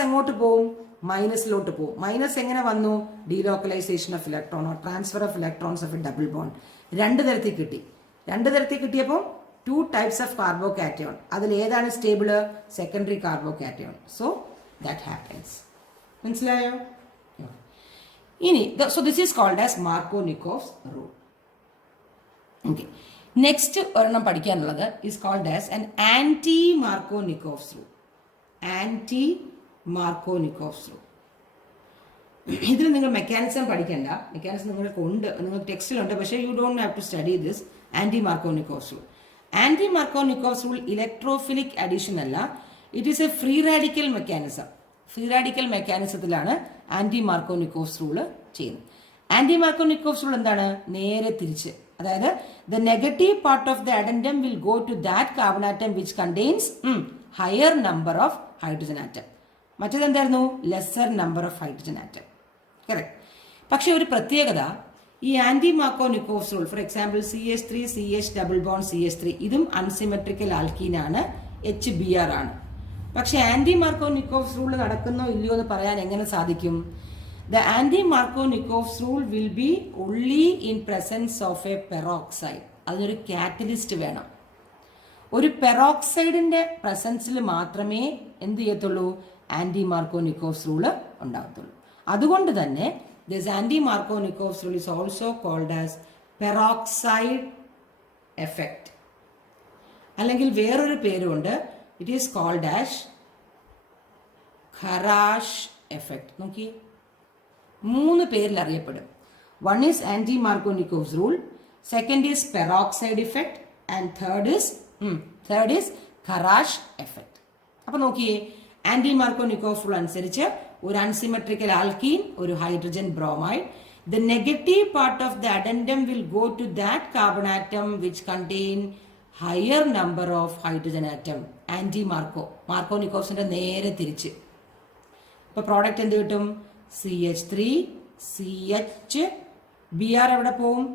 എങ്ങോട്ട് പോവും? മൈനസിലോട്ട് പോകും. മൈനസ് എങ്ങനെ വന്നു? Delocalisation of electron or transfer of electrons of A double bond. രണ്ട് തരത്തിൽ കിട്ടി. കിട്ടിയപ്പോൾ 2 types ഓഫ് കാർബോകാറ്റയോൺ. അതിൽ ഏതാണ് stable? Secondary carbocation. So that happens. മനസ്സിലായോ? ഇനി so this is called as Markovnikov's rule. Okay, next ഒരെണ്ണം പഠിക്കാനുള്ളത് is called as an anti Markovnikov's rule. Anti Markovnikov's rule. ഇതിൽ നിങ്ങൾ മെക്കാനിസം പഠിക്കണ്ട, മെക്കാനിസം നിങ്ങൾക്ക് ഉണ്ട്, നിങ്ങൾക്ക് ടെക്സ്റ്റിലുണ്ട്, പക്ഷേ you don't have to study this anti Markovnikov's rule. Anti Markovnikov's rule electrophilic addition അല്ല, it is a free radical mechanism. Free radical മെക്കാനിസത്തിലാണ് ആൻറ്റി മാർക്കോനിക്കോവ്സ് റൂൾ ചെയ്യുന്നത്. ആൻറ്റി മാർക്കോനിക്കോവ്സ് റൂൾ എന്താണ്? നേരെ തിരിച്ച്, അതായത് the negative part of the addendum will go to that carbon atom which contains higher number of hydrogen atom. മറ്റേത് എന്തായിരുന്നു? Lesser number of hydrogen atom. Correct. പക്ഷെ ഒരു പ്രത്യേകത, ഈ anti Markovnikov's rule, for example CH3 CH double bond CH3, ഇതും അൺസിമെട്രിക്കൽ ആൽക്കീനാണ്, HBr ആണ്. പക്ഷെ ആൻറ്റി മാർക്കോനിക്കോവ്സ് റൂൾ നടക്കുന്നോ ഇല്ലയോ എന്ന് പറയാൻ എങ്ങനെ സാധിക്കും? The anti Markovnikov's rule will be only in presence of a peroxide. അതിനൊരു കാറ്റലിസ്റ്റ് വേണം. ഒരു പെറോക്സൈഡിന്റെ പ്രസൻസിൽ മാത്രമേ എന്ത് ചെയ്യത്തുള്ളൂ? ആൻറ്റി മാർക്കോനിക്കോവ്സ് റൂൾ ഉണ്ടാകത്തുള്ളൂ. അതുകൊണ്ട് തന്നെ this anti Markovnikov's rule is also called as peroxide effect. അല്ലെങ്കിൽ വേറൊരു പേരുണ്ട്, it is called as Kharasch effect. നോക്കി, 3 പേരിൽ അറിയപ്പെടും. One is anti Markovnikov's rule, second is peroxide effect, and third is Kharasch effect. അപ്പൊ നോക്കിയേ, ആൻറ്റി മാർക്കോനിക്കോവ്സ് റൂൾ അനുസരിച്ച് ഒരു അൺസിമെട്രിക്കൽ ആൽക്കീൻ, ഒരു hydrogen bromide, the negative part of the addendum will go to that carbon atom which contain higher number of hydrogen atom. ആൻറ്റി മാർക്കോനിക്കോവ്സിന്റെ നേരെ തിരിച്ച്. ഇപ്പൊ പ്രോഡക്റ്റ് എന്ത് കിട്ടും? CH3 CH Br എവിടെ പോവും?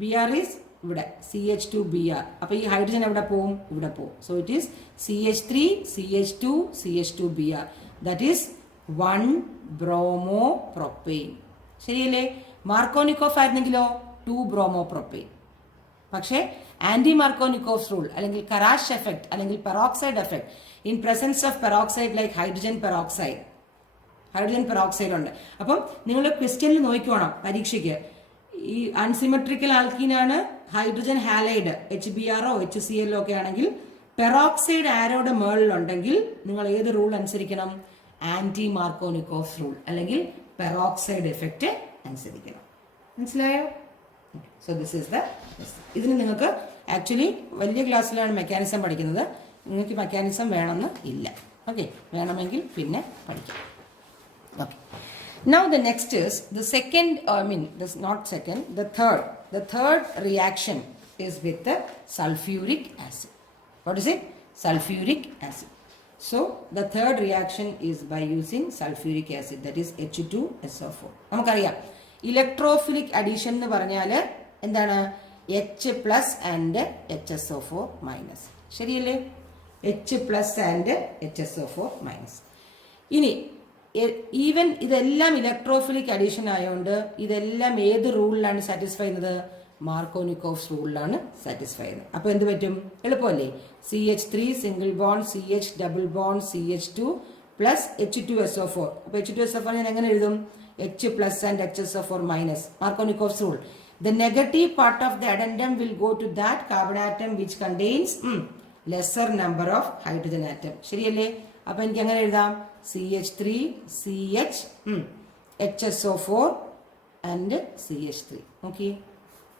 Br ഈസ് ഇവിടെ, CH2Br. അപ്പൊ ഈ ഹൈഡ്രജൻ എവിടെ പോവും? ഇവിടെ പോവും. So it is CH3 CH2 CH2Br. That is 1 bromopropane. ശരിയല്ലേ? മാർക്കോനിക്കോഫ് ആയിരുന്നെങ്കിലോ 2 ബ്രോമോപ്രോപ്പെയിൻ. പക്ഷേ ആൻറ്റി മാർക്കോനിക്കോവ്സ് റൂൾ അല്ലെങ്കിൽ ഖരാഷ് എഫക്ട് അല്ലെങ്കിൽ peroxide effect, in presence of peroxide like hydrogen peroxide ഉണ്ട്. അപ്പം നിങ്ങൾ ക്വസ്റ്റ്യനിൽ നോക്കിക്കോണം പരീക്ഷയ്ക്ക്, ഈ അൺസിമെട്രിക്കൽ ആൽക്കീനാണ്, ഹൈഡ്രജൻ ഹാലൈഡ് HBr HCl ഒക്കെ ആണെങ്കിൽ പെറോക്സൈഡ് ആരോയുടെ മേളിലുണ്ടെങ്കിൽ നിങ്ങൾ ഏത് റൂൾ അനുസരിക്കണം? ആൻറ്റി മാർക്കോനിക്കോവ്സ് റൂൾ അല്ലെങ്കിൽ പെറോക്സൈഡ് എഫക്റ്റ് അനുസരിക്കണം. മനസ്സിലായോ? സോ ദിസ് ഈസ് ദ, ഇതിന് നിങ്ങൾക്ക് ആക്ച്വലി വലിയ ക്ലാസ്സിലാണ് മെക്കാനിസം പഠിക്കുന്നത്, നിങ്ങൾക്ക് മെക്കാനിസം വേണമെന്ന് ഇല്ല. ഓക്കെ, വേണമെങ്കിൽ പിന്നെ പഠിക്കാം. Okay, now the next is the second, this not second, the third reaction is with the sulfuric acid. What is it? Sulfuric acid. So the third reaction is by using sulfuric acid, that is H2SO4. നമുക്കറിയാം electrophilic addition എന്ന് പറഞ്ഞാൽ എന്താണ്? H+ and HSO4-. ശരിയല്ലേ? H+ and HSO4-. ഇനി ഈവൻ ഇതെല്ലാം electrophilic addition ആയതുകൊണ്ട് ഇതെല്ലാം ഏത് റൂളിലാണ് സാറ്റിസ്ഫൈ ചെയ്യുന്നത്? മാർക്കോനിക്കോവ്സ് റൂളിലാണ് സാറ്റിസ്ഫൈ ചെയ്യുന്നത്. അപ്പോൾ എന്ത് പറ്റും? എളുപ്പമല്ലേ? CH3 single bond CH double bond CH2 plus H2SO4. അപ്പോൾ H2SO4 ഞാൻ എങ്ങനെ എഴുതും? H+ and HSO4-. Markovnikov's rule, the negative part of the addendum will go to that carbon atom which contains lesser number of hydrogen atom. ശരിയല്ലേ? അപ്പൊ എനിക്ക് എങ്ങനെ എഴുതാം? CH3 CH HSO4 and CH3. Okay,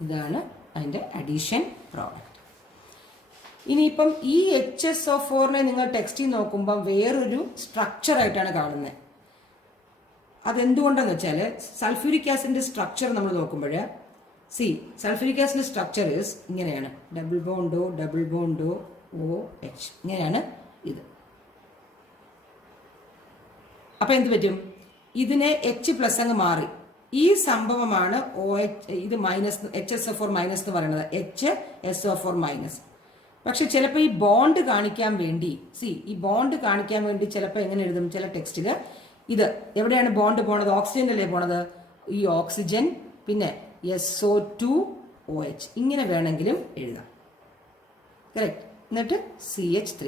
ഇതാണ് അതിന്റെ അഡീഷൻ പ്രോഡക്റ്റ്. ഇനിയിപ്പം ഈ HSO4-നെ നിങ്ങൾ ടെക്സ്റ്റിൽ നോക്കുമ്പോൾ വേറൊരു സ്ട്രക്ചർ ആയിട്ടാണ് കാണുന്നത്. അതെന്തുകൊണ്ടെന്ന് വെച്ചാൽ സൾഫ്യൂരിക് ആസിഡിന്റെ സ്ട്രക്ചർ നമ്മൾ നോക്കുമ്പോൾ സൾഫ്യൂരിക് ആസിഡിന്റെ സ്ട്രക്ചർ ഇങ്ങനെയാണ്, ഡബിൾ ബോണ്ടോ OH, ഇങ്ങനെയാണ് ഇത്. അപ്പൊ എന്ത് പറ്റും? ഇതിനെ H+ അങ്ങ് മാറി. ഈ സംഭവമാണ് OH, ഇത് HSO4- എന്ന് പറയുന്നത്, HSO4-. പക്ഷെ ചിലപ്പോൾ ഈ ബോണ്ട് കാണിക്കാൻ വേണ്ടി ചിലപ്പോൾ എങ്ങനെ എഴുതും? ചില ടെക്സ്റ്റില് ഇത് എവിടെയാണ് ബോണ്ട് പോണത്? ഓക്സിജനല്ലേ പോണത്? ഈ ഓക്സിജൻ പിന്നെ SO2OH ഇങ്ങനെ വേണമെങ്കിലും എഴുതാം. കറക്റ്റ്. എന്നിട്ട് CH3.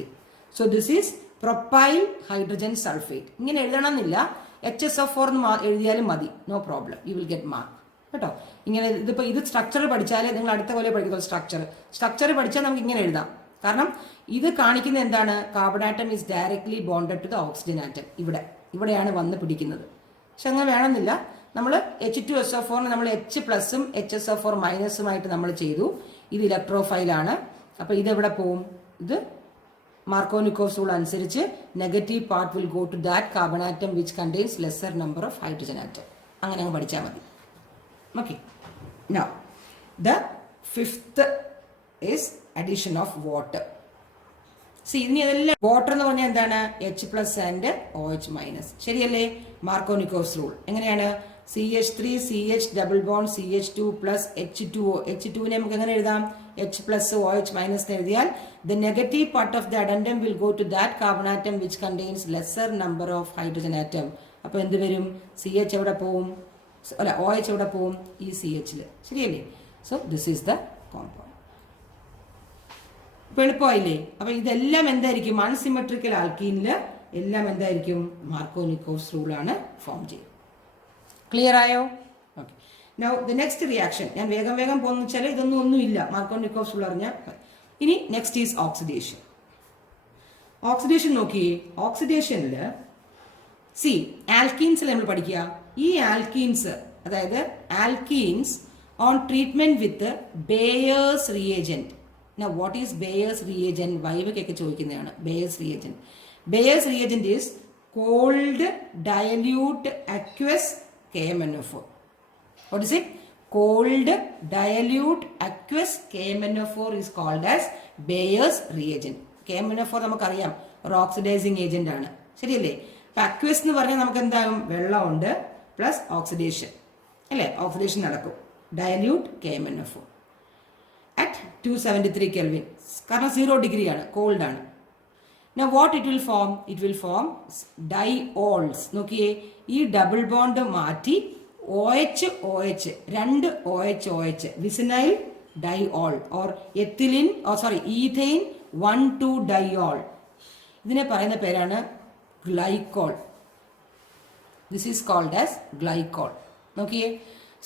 So this is propyl hydrogen sulphate. ഇങ്ങനെ എഴുതണമെന്നില്ല, HSO4 എന്ന് എഴുതിയാലും മതി, no problem, you will get mark. കേട്ടോ. ഇങ്ങനെ ഇതിപ്പോൾ ഇത് സ്ട്രക്ചർ പഠിച്ചാൽ നിങ്ങൾ അടുത്ത പോലെ പഠിക്കുള്ളൂ. സ്ട്രക്ചർ പഠിച്ചാൽ നമുക്ക് ഇങ്ങനെ എഴുതാം. കാരണം ഇത് കാണിക്കുന്നത് എന്താണ്? Carbon atom is directly bonded to the oxygen atom. ഇവിടെയാണ് വന്ന് പിടിക്കുന്നത്. പക്ഷെ അങ്ങനെ വേണമെന്നില്ല. നമ്മൾ H2SO4 നമ്മൾ H+ഉം HSO4 മൈനസുമായിട്ട് നമ്മൾ ചെയ്തു. ഇത് ഇലക്ട്രോഫൈലാണ്. അപ്പോൾ ഇതെവിടെ പോവും? ഇത് മാർക്കോനിക്കോവ്സ് റൂൾ അനുസരിച്ച് negative part will go to that carbon atom which contains lesser number of hydrogen atom. അങ്ങനെ അങ്ങ് പഠിച്ചാൽ മതി. Okay. Now the fifth is addition of water. ഇനി ഇതെല്ലാം വാട്ടർ എന്ന് പറഞ്ഞാൽ എന്താണ്? H+ and OH minus. ശരിയല്ലേ? മാർക്കോനിക്കോവ്സ് റൂൾ എങ്ങനെയാണ്? CH3 CH double bond CH2 plus H2O. H2നെ നമുക്ക് എങ്ങനെ എഴുതാം? H+ OH മൈനസ് എഴുതിയാൽ the negative part of the addendum will go to that carbon atom which contains lesser number of hydrogen atom. അപ്പോൾ എന്ത് വരും? CH എവിടെ പോവും? അല്ല, OH എവിടെ പോവും? ഈ CHൽ. ശരിയല്ലേ? So this is the compound. ഇപ്പോൾ എളുപ്പമായില്ലേ? അപ്പോൾ ഇതെല്ലാം എന്തായിരിക്കും? അൺസിമെട്രിക്കൽ ആൽക്കീനിൽ എല്ലാം എന്തായിരിക്കും? മാർക്കോനിക്കോവ്സ് റൂളാണ് ഫോം ചെയ്യുന്നത്. ക്ലിയർ ആയോ? Okay. Now the next reaction. ഞാൻ വേഗം പോകുന്ന വെച്ചാൽ ഇതൊന്നും ഒന്നുമില്ല. മാർക്കോനിക്കോവ്സ് റൂൾ അറിഞ്ഞാൽ. ഇനി നെക്സ്റ്റ് ഈസ് ഓക്സിഡേഷൻ. ഓക്സിഡേഷൻ നോക്കിയേ. ഓക്സിഡേഷനിൽ ആൽക്കീൻസിൽ നമ്മൾ പഠിക്കുക. ഈ ആൽക്കീൻസ്, അതായത് alkenes on treatment with Bayer's reagent. Now what is Bayer's reagent? വൈവയ്ക്കൊക്കെ ചോദിക്കുന്നതാണ് Bayer's reagent. Bayer's reagent is cold dilute aqueous KMnO4. What is it? Cold dilute aqueous KMnO4 is called as Bayer's reagent. KMnO4 നമുക്കറിയാം ഒരു oxidising agent ആണ്. ശരിയല്ലേ? അപ്പം അക്വസ് എന്ന് പറഞ്ഞാൽ നമുക്ക് എന്താകും? വെള്ളമുണ്ട് പ്ലസ് ഓക്സിഡേഷൻ അല്ലേ? ഓക്സിഡേഷൻ നടക്കും. ഡയല്യൂട്ട് KMnO4 at 273 Kelvin. കാരണം 0 ഡിഗ്രി ആണ്, കോൾഡ് ആണ്. Now what it will form? It will form diols. നോക്കിയേ, ഈ ഡബിൾ ബോണ്ട് മാറ്റി OH രണ്ട് OH vicinal diol or ethylene ethane 1,2 diol. ഇതിനെ പറയുന്ന പേരാണ് glycol. This is called as glycol. നോക്കിയേ,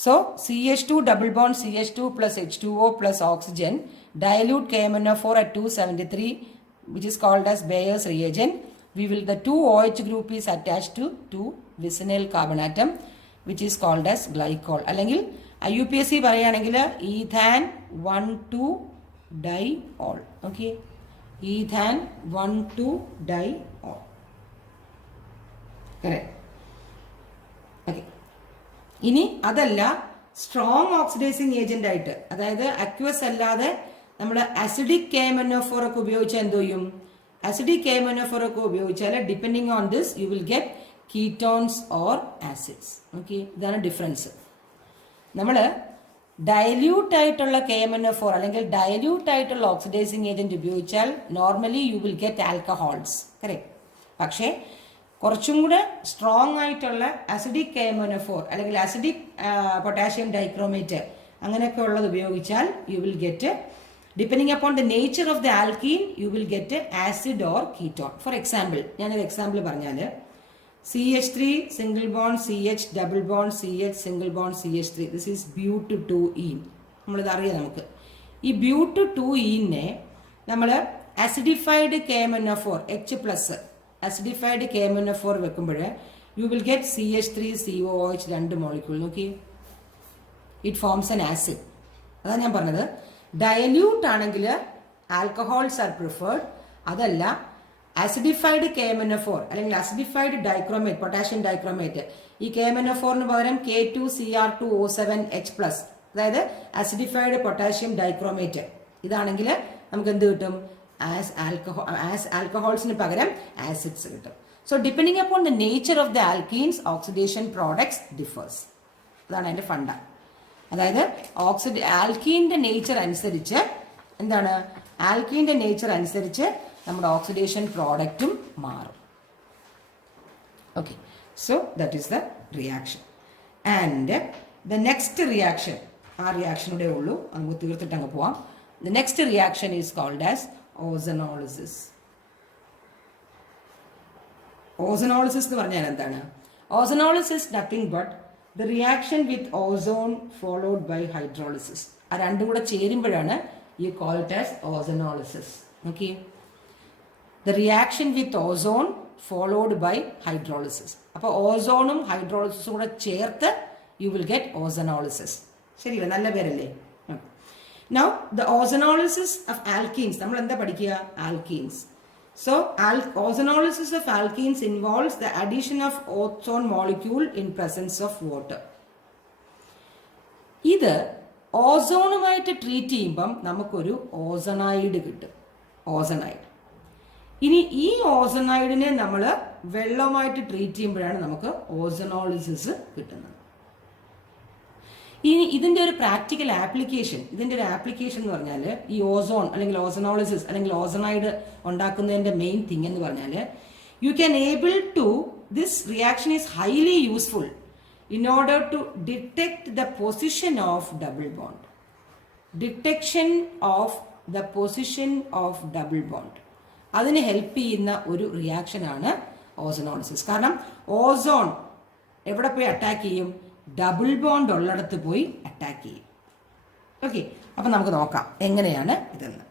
so CH2 double bond CH2 plus H2O plus oxygen dilute KMnO4 at 273, which is called as Bayer's reagent. The 2 OH group is attached to 2 vicinal carbon atom, which is called as glycol. അല്ലെങ്കിൽ IUPAC പറയുകയാണെങ്കിൽ ethan 1,2 diol. Okay, ethan 1,2 diol. Correct. Okay. ഇനി അതല്ല, strong oxidising agent ആയിട്ട്, അതായത് അക്വസ് അല്ലാതെ നമ്മൾ acidic KMnO4 ഒക്കെ ഉപയോഗിച്ചാൽ എന്ത് ചെയ്യും? അസിഡിക് KMnO4 ഒക്കെ ഉപയോഗിച്ചാൽ depending on this you will get ketones or acids. Okay, ഇതാണ് ഡിഫറൻസ്. നമ്മൾ ഡയല്യൂട്ട് ആയിട്ടുള്ള KMnO4 അല്ലെങ്കിൽ ഡയല്യൂട്ട് ആയിട്ടുള്ള ഓക്സിഡൈസിങ് ഏജന്റ് ഉപയോഗിച്ചാൽ normally U will get alcohols. Correct. പക്ഷേ കുറച്ചും കൂടെ സ്ട്രോങ് ആയിട്ടുള്ള അസിഡിക് KMnO4 അല്ലെങ്കിൽ അസിഡിക് പൊട്ടാഷ്യം ഡൈക്രോമേറ്റ് അങ്ങനെയൊക്കെ ഉള്ളത് ഉപയോഗിച്ചാൽ U will get, depending upon the nature of the alkene, U will get acid or ketone. For example, ഞാനൊരു എക്സാമ്പിൾ പറഞ്ഞാൽ CH3 single bond CH double bond CH single bond CH3, this is But2ene. നമ്മളിത് അറിയാം. നമുക്ക് ഈ But2ene നമ്മൾ acidified KMnO4 H+, acidified KMnO4 വെക്കുമ്പോൾ U will get CH3COOH 2 മോളിക്യൂൾ. നോക്കി, it forms an acid. അതാണ് ഞാൻ പറഞ്ഞത്. ഡയല്യൂട്ട് ആണെങ്കിൽ ആൽക്കഹോൾസ് ആർ പ്രിഫേർഡ്. അതല്ല, ആസിഡിഫൈഡ് KMnO4 അല്ലെങ്കിൽ ആസിഡിഫൈഡ് ഡൈക്രോമേറ്റ്, പൊട്ടാഷ്യം ഡൈക്രോമേറ്റ്, ഈ KMnO4 പകരം K2Cr2O7H+, അതായത് ആസിഡിഫൈഡ് പൊട്ടാഷ്യം ഡൈക്രോമേറ്റ്, ഇതാണെങ്കിൽ നമുക്ക് എന്ത് കിട്ടും? ആൽക്കഹോൾസിന് പകരം ആസിഡ്സ് കിട്ടും. So depending upon the nature of the alkenes oxidation products differs. അതാണ് അതിൻ്റെ ഫണ്ട. അതായത് ആൽക്കീൻ്റെ നേച്ചർ അനുസരിച്ച് എന്താണ്? ആൽക്കീൻ്റെ നേച്ചർ അനുസരിച്ച് നമ്മുടെ ഓക്സിഡേഷൻ പ്രോഡക്റ്റും മാറും. Okay, so that is the reaction. And the next reaction, ആ റിയാക്ഷനൂടെ ഉള്ളൂ, നമുക്ക് തീർത്തിട്ട് അങ്ങ് പോവാം. The next reaction is called as ozonolysis. Ozonolysis എന്ന് പറഞ്ഞാൽ എന്താണ്? Ozonolysis nothing but the reaction with ozone followed by hydrolysis. ആ രണ്ടും കൂടെ ചേരുമ്പോഴാണ് you call it as ozonolysis. Okay, the reaction with ozone followed by hydrolysis. അപ്പോൾ ഓസോണും ഹൈഡ്രോളിസിസും കൂടെ ചേർത്ത് യു വിൽ ഗെറ്റ് ഓസനോളിസിസ്. ശരിയല്ലേ? നല്ല പേരല്ലേ? Now the ozonolysis of alkenes, നമ്മൾ എന്താ പഠിക്കുക? Alkenes. So, ozonolysis of alkenes involves the addition of ozone molecule in presence of water. ഇത് ഓസോണുമായിട്ട് ട്രീറ്റ് ചെയ്യുമ്പം നമുക്കൊരു ഓസണൈഡ് കിട്ടും. ഓസണൈഡ്. ഇനി ഈ ഓസണൈഡിനെ നമ്മൾ വെള്ളമായിട്ട് ട്രീറ്റ് ചെയ്യുമ്പോഴാണ് നമുക്ക് ഓസനോളിസിസ് കിട്ടുന്നത്. ഇനി ഇതിൻ്റെ ഒരു പ്രാക്ടിക്കൽ ആപ്ലിക്കേഷൻ, എന്ന് പറഞ്ഞാൽ ഈ ഓസോൺ അല്ലെങ്കിൽ ഓസനോളിസിസ് അല്ലെങ്കിൽ ഓസണൈഡ് ഉണ്ടാക്കുന്നതിൻ്റെ മെയിൻ തിങ് എന്ന് പറഞ്ഞാൽ you can able to this reaction is highly useful in order to detect the position of double bond. Detection of the position of double bond അതിന് ഹെൽപ്പ് ചെയ്യുന്ന ഒരു റിയാക്ഷനാണ് ഓസനോളിസിസ്. കാരണം ഓസോൺ എവിടെ പോയി അറ്റാക്ക് ചെയ്യും? ഡബിൾ ബോണ്ട് ഉള്ളിടത്ത് പോയി അറ്റാക്ക് ചെയ്യും. ഓക്കെ, അപ്പം നമുക്ക് നോക്കാം എങ്ങനെയാണ് ഇതെന്ന്.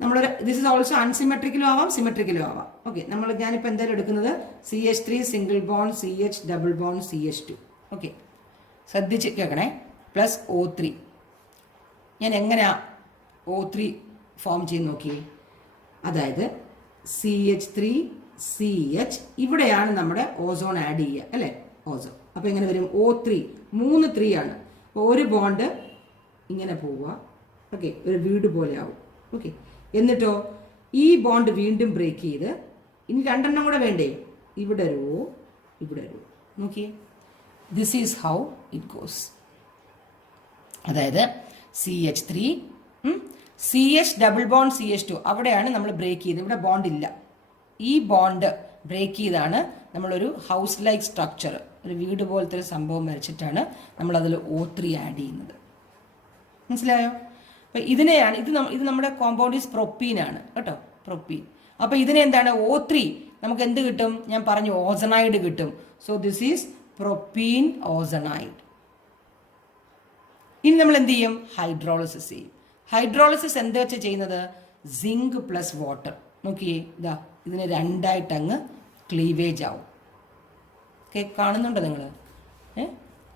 നമ്മളൊരു ദിസ് ഇസ് ഓൾസോ അൺസിമെട്രിക്കലും ആവാം സിമെട്രിക്കലും ആവാം. ഓക്കെ, ഞാനിപ്പോൾ എന്തായാലും എടുക്കുന്നത് CH3 single bond CH double bond CH2. Okay, ശ്രദ്ധിച്ച് കേൾക്കണേ. Plus O3. ഞാൻ എങ്ങനെയാ O3 ഫോം ചെയ്ത് നോക്കി? അതായത് CH3 CH ഇവിടെയാണ് നമ്മുടെ ഓസോൺ ആഡ് ചെയ്യുക അല്ലേ? ഓസോൺ. അപ്പോൾ എങ്ങനെ വരും? O3 3 3 ആണ്. അപ്പോൾ ഒരു ബോണ്ട് ഇങ്ങനെ പോവുക. ഓക്കെ, ഒരു വീട് പോലെ ആവും. ഓക്കെ, എന്നിട്ടോ ഈ ബോണ്ട് വീണ്ടും ബ്രേക്ക് ചെയ്ത് ഇനി രണ്ടെണ്ണം കൂടെ വേണ്ടേ? ഇവിടെ ഒരു O, ഇവിടെ ഒരു O. നോക്കിയേ, this is how it goes. അതായത് CH3 CH double bond CH2 അവിടെയാണ് നമ്മൾ ബ്രേക്ക് ചെയ്ത്. ഇവിടെ ബോണ്ട് ഇല്ല. ഈ ബോണ്ട് ബ്രേക്ക് ചെയ്താണ് നമ്മളൊരു ഹൗസ് ലൈക്ക് സ്ട്രക്ചർ, ഒരു വീട് പോലത്തെ ഒരു സംഭവം വരച്ചിട്ടാണ് നമ്മളതിൽ O3 ആഡ് ചെയ്യുന്നത്. മനസ്സിലായോ? അപ്പോൾ ഇതിനെയാണ് ഇത് നമ്മുടെ കോമ്പൗണ്ട് ഈസ് പ്രൊപ്പീനാണ് കേട്ടോ, പ്രൊപ്പീൻ. അപ്പോൾ ഇതിനെ എന്താണ്? O3 നമുക്ക് എന്ത് കിട്ടും? ഞാൻ പറഞ്ഞു ഓസണൈഡ് കിട്ടും. So this is propene ozonide. ഇനി നമ്മൾ എന്ത് ചെയ്യും? ഹൈഡ്രോളിസിസ് ചെയ്യും. ഹൈഡ്രോളിസിസ് എന്താ വെച്ചാൽ ചെയ്യുന്നത്? Zinc plus water. നോക്കിയേ, ഇതാ ഇതിനെ രണ്ടായിട്ട് അങ്ങ് ക്ലീവേജ് ആവും. കാണുന്നുണ്ടോ നിങ്ങൾ?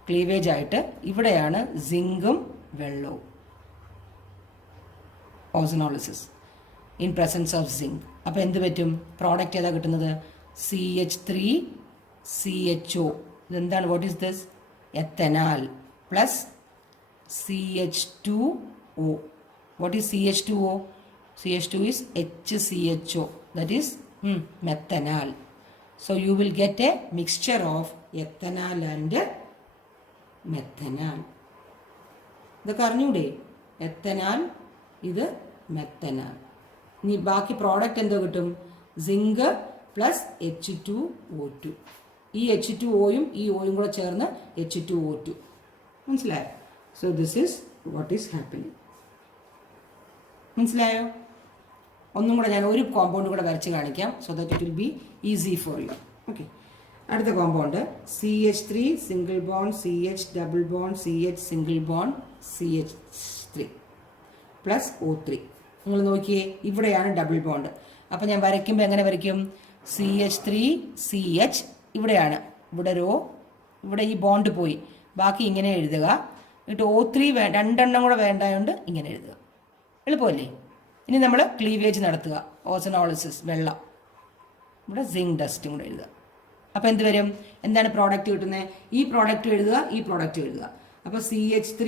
ക്ലീവേജ് ആയിട്ട് ഇവിടെയാണ് സിങ്കും വെള്ളവും. Ozonolysis in presence of zinc. അപ്പോൾ എന്ത് പറ്റും? പ്രോഡക്റ്റ് ഏതാ കിട്ടുന്നത്? CH3 CHO. ഇതെന്താണ്? What is this? Ethanal plus CH2O. What is CH2O? CH2 is HCHO, that is methanol. So you will get a mixture of ethanol and methanol. ഇതൊക്കെ അറിഞ്ഞൂടെ? എത്തനാൽ, ഇത് മെത്തനാൽ. ഇനി ബാക്കി പ്രോഡക്റ്റ് എന്തോ കിട്ടും? Zinc plus H2O2. ഈ H2Oയും ഈ ഓയും കൂടെ ചേർന്ന് H2O2. മനസ്സിലായോ? So this is what is happening. മനസ്സിലായോ? ഒന്നും കൂടെ ഞാൻ ഒരു കോമ്പൗണ്ട് കൂടെ വരച്ച് കാണിക്കാം, so that it will be easy for you. Okay, അടുത്ത compound CH3 single bond CH double bond CH single bond CH3 plus O3. നിങ്ങൾ നോക്കിയേ, ഇവിടെയാണ് ഡബിൾ ബോണ്ട്. അപ്പോൾ ഞാൻ വരയ്ക്കുമ്പോൾ എങ്ങനെ വരയ്ക്കും? CH3 CH ഇവിടെയാണ്, ഇവിടെ ഒരു O, ഇവിടെ ഈ ബോണ്ട് പോയി, ബാക്കി ഇങ്ങനെ എഴുതുക. എന്നിട്ട് O3 രണ്ടെണ്ണം കൂടെ വേണ്ടായതുകൊണ്ട് ഇങ്ങനെ എഴുതുക. എളുപ്പമല്ലേ? ഇനി നമ്മൾ ക്ലീവേജ് നടത്തുക. ഓസനോളിസിസ് വെള്ളം, ഇവിടെ സിങ്ക് ഡസ്റ്റും കൂടെ എഴുതുക. അപ്പോൾ എന്ത് വരും? എന്താണ് പ്രോഡക്റ്റ് കിട്ടുന്നത്? ഈ പ്രോഡക്റ്റ് എഴുതുക, ഈ പ്രോഡക്റ്റ് എഴുതുക. അപ്പോൾ CH3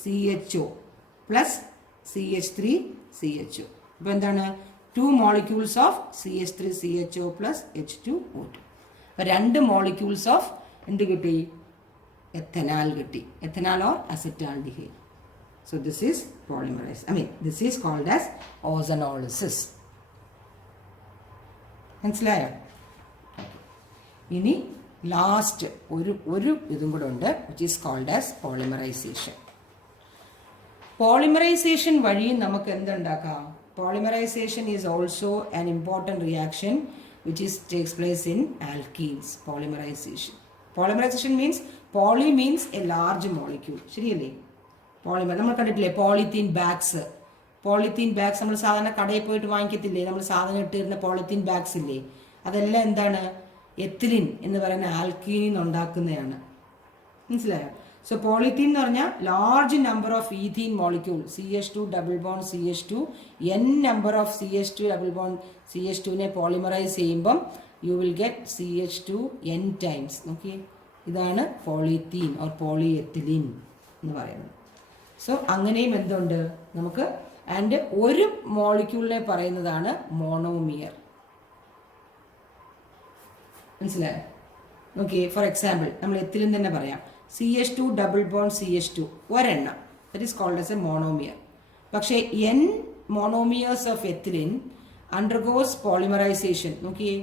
CHO plus CH3 CHO. അപ്പോൾ എന്താണ്? 2 molecules of CH3 CHO plus H2O2. അപ്പോൾ 2 molecules ഓഫ് എന്ത് കിട്ടി? എത്തനാൽ കിട്ടി. എത്തനാൽ or acetaldehyde. So this is polymerized. This is called as ozonolysis. മനസ്സിലായോ? ഇനി ലാസ്റ്റ് ഒരു ഇതും കൂടെ ഉണ്ട്, which is called as polymerization. Polymerization വഴി നമുക്ക് എന്തുണ്ടാക്കാം? Polymerization is also an important reaction which takes place in alkenes. Polymerization. Polymerisation means poly means a large molecule, ശരിയല്ലേ? പോളിമർ നമ്മൾ കണ്ടിട്ടില്ലേ, പോളിത്തീൻ ബാഗ്സ് നമ്മൾ സാധാരണ കടയിൽ പോയിട്ട് വാങ്ങിക്കത്തില്ലേ, നമ്മൾ സാധനം ഇട്ടിരുന്ന പോളിത്തീൻ ബാഗ്സ് ഇല്ലേ, അതെല്ലാം എന്താണ്? എത്തിലിൻ എന്ന് പറയുന്ന ആൽക്കീനിൽ ഉണ്ടാക്കുന്നതാണ്. മനസ്സിലായോ? സോ പോളിത്തീൻ എന്ന് പറഞ്ഞാൽ large number of ethene molecule, CH2 double bond CH2, n number of CH2 double bond CH2നെ പോളിമറൈസ് ചെയ്യുമ്പം you will get CH2 n times. Okay, ഇതാണ് പോളിത്തീൻ ഓർ പോളിയെത്തിലിൻ എന്ന് പറയുന്നത്. സോ അങ്ങനെയും എന്തുണ്ട് നമുക്ക്? ആൻഡ് ഒരു മോളിക്യൂളിനെ പറയുന്നതാണ് മോണോമിയർ. മനസ്സിലായോ? ഓക്കെ, ഫോർ എക്സാമ്പിൾ നമ്മൾ എത്തിലിൻ തന്നെ പറയാം. CH2 ഡബിൾ ബോണ്ട് CH2 ഒരെണ്ണം, that is called as a monomer. പക്ഷേ n monomers of ethylene undergoes polymerization. നോക്കിയേ,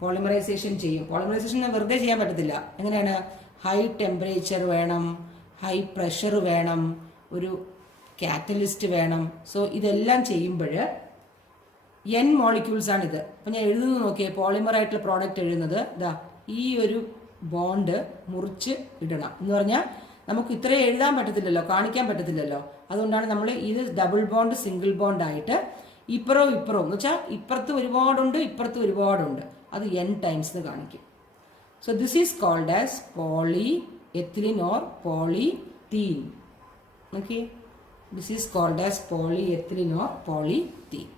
പോളിമറൈസേഷൻ ചെയ്യും. പോളിമറൈസേഷൻ വെറുതെ ചെയ്യാൻ പറ്റത്തില്ല. എങ്ങനെയാണ്? ഹൈ ടെമ്പറേച്ചർ വേണം, ഹൈ പ്രഷർ വേണം, ഒരു കാറ്റലിസ്റ്റ് വേണം. സോ ഇതെല്ലാം ചെയ്യുമ്പോൾ n മോളിക്യൂൾസ് ആണിത്. അപ്പം ഞാൻ എഴുതുന്നത് നോക്കിയേ, പോളിമർ ആയിട്ടുള്ള പ്രോഡക്റ്റ് എഴുതുന്നത് ഇതാ, ഈ ഒരു ബോണ്ട് മുറിച്ച് ഇടണം എന്ന് പറഞ്ഞാൽ നമുക്ക് ഇത്രയും എഴുതാൻ പറ്റത്തില്ലല്ലോ, കാണിക്കാൻ പറ്റത്തില്ലല്ലോ. അതുകൊണ്ടാണ് നമ്മൾ ഇത് ഡബിൾ ബോണ്ട് സിംഗിൾ ബോണ്ട് ആയിട്ട് ഇപ്പുറവും എന്ന് വെച്ചാൽ ഇപ്പുറത്ത് ഒരുപാടുണ്ട്, ഇപ്പുറത്ത് ഒരുപാടുണ്ട്, അത് n ടൈംസ് എന്ന് കാണിക്കും. So this is called as poly ethylene or polythene. Okay, this is called as polyethylene or polythene.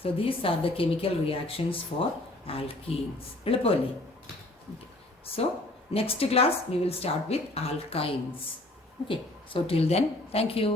So these are the chemical reactions for alkenes. എളുപ്പമല്ലേ? So next class we will start with alkynes. Okay, so till then, thank you.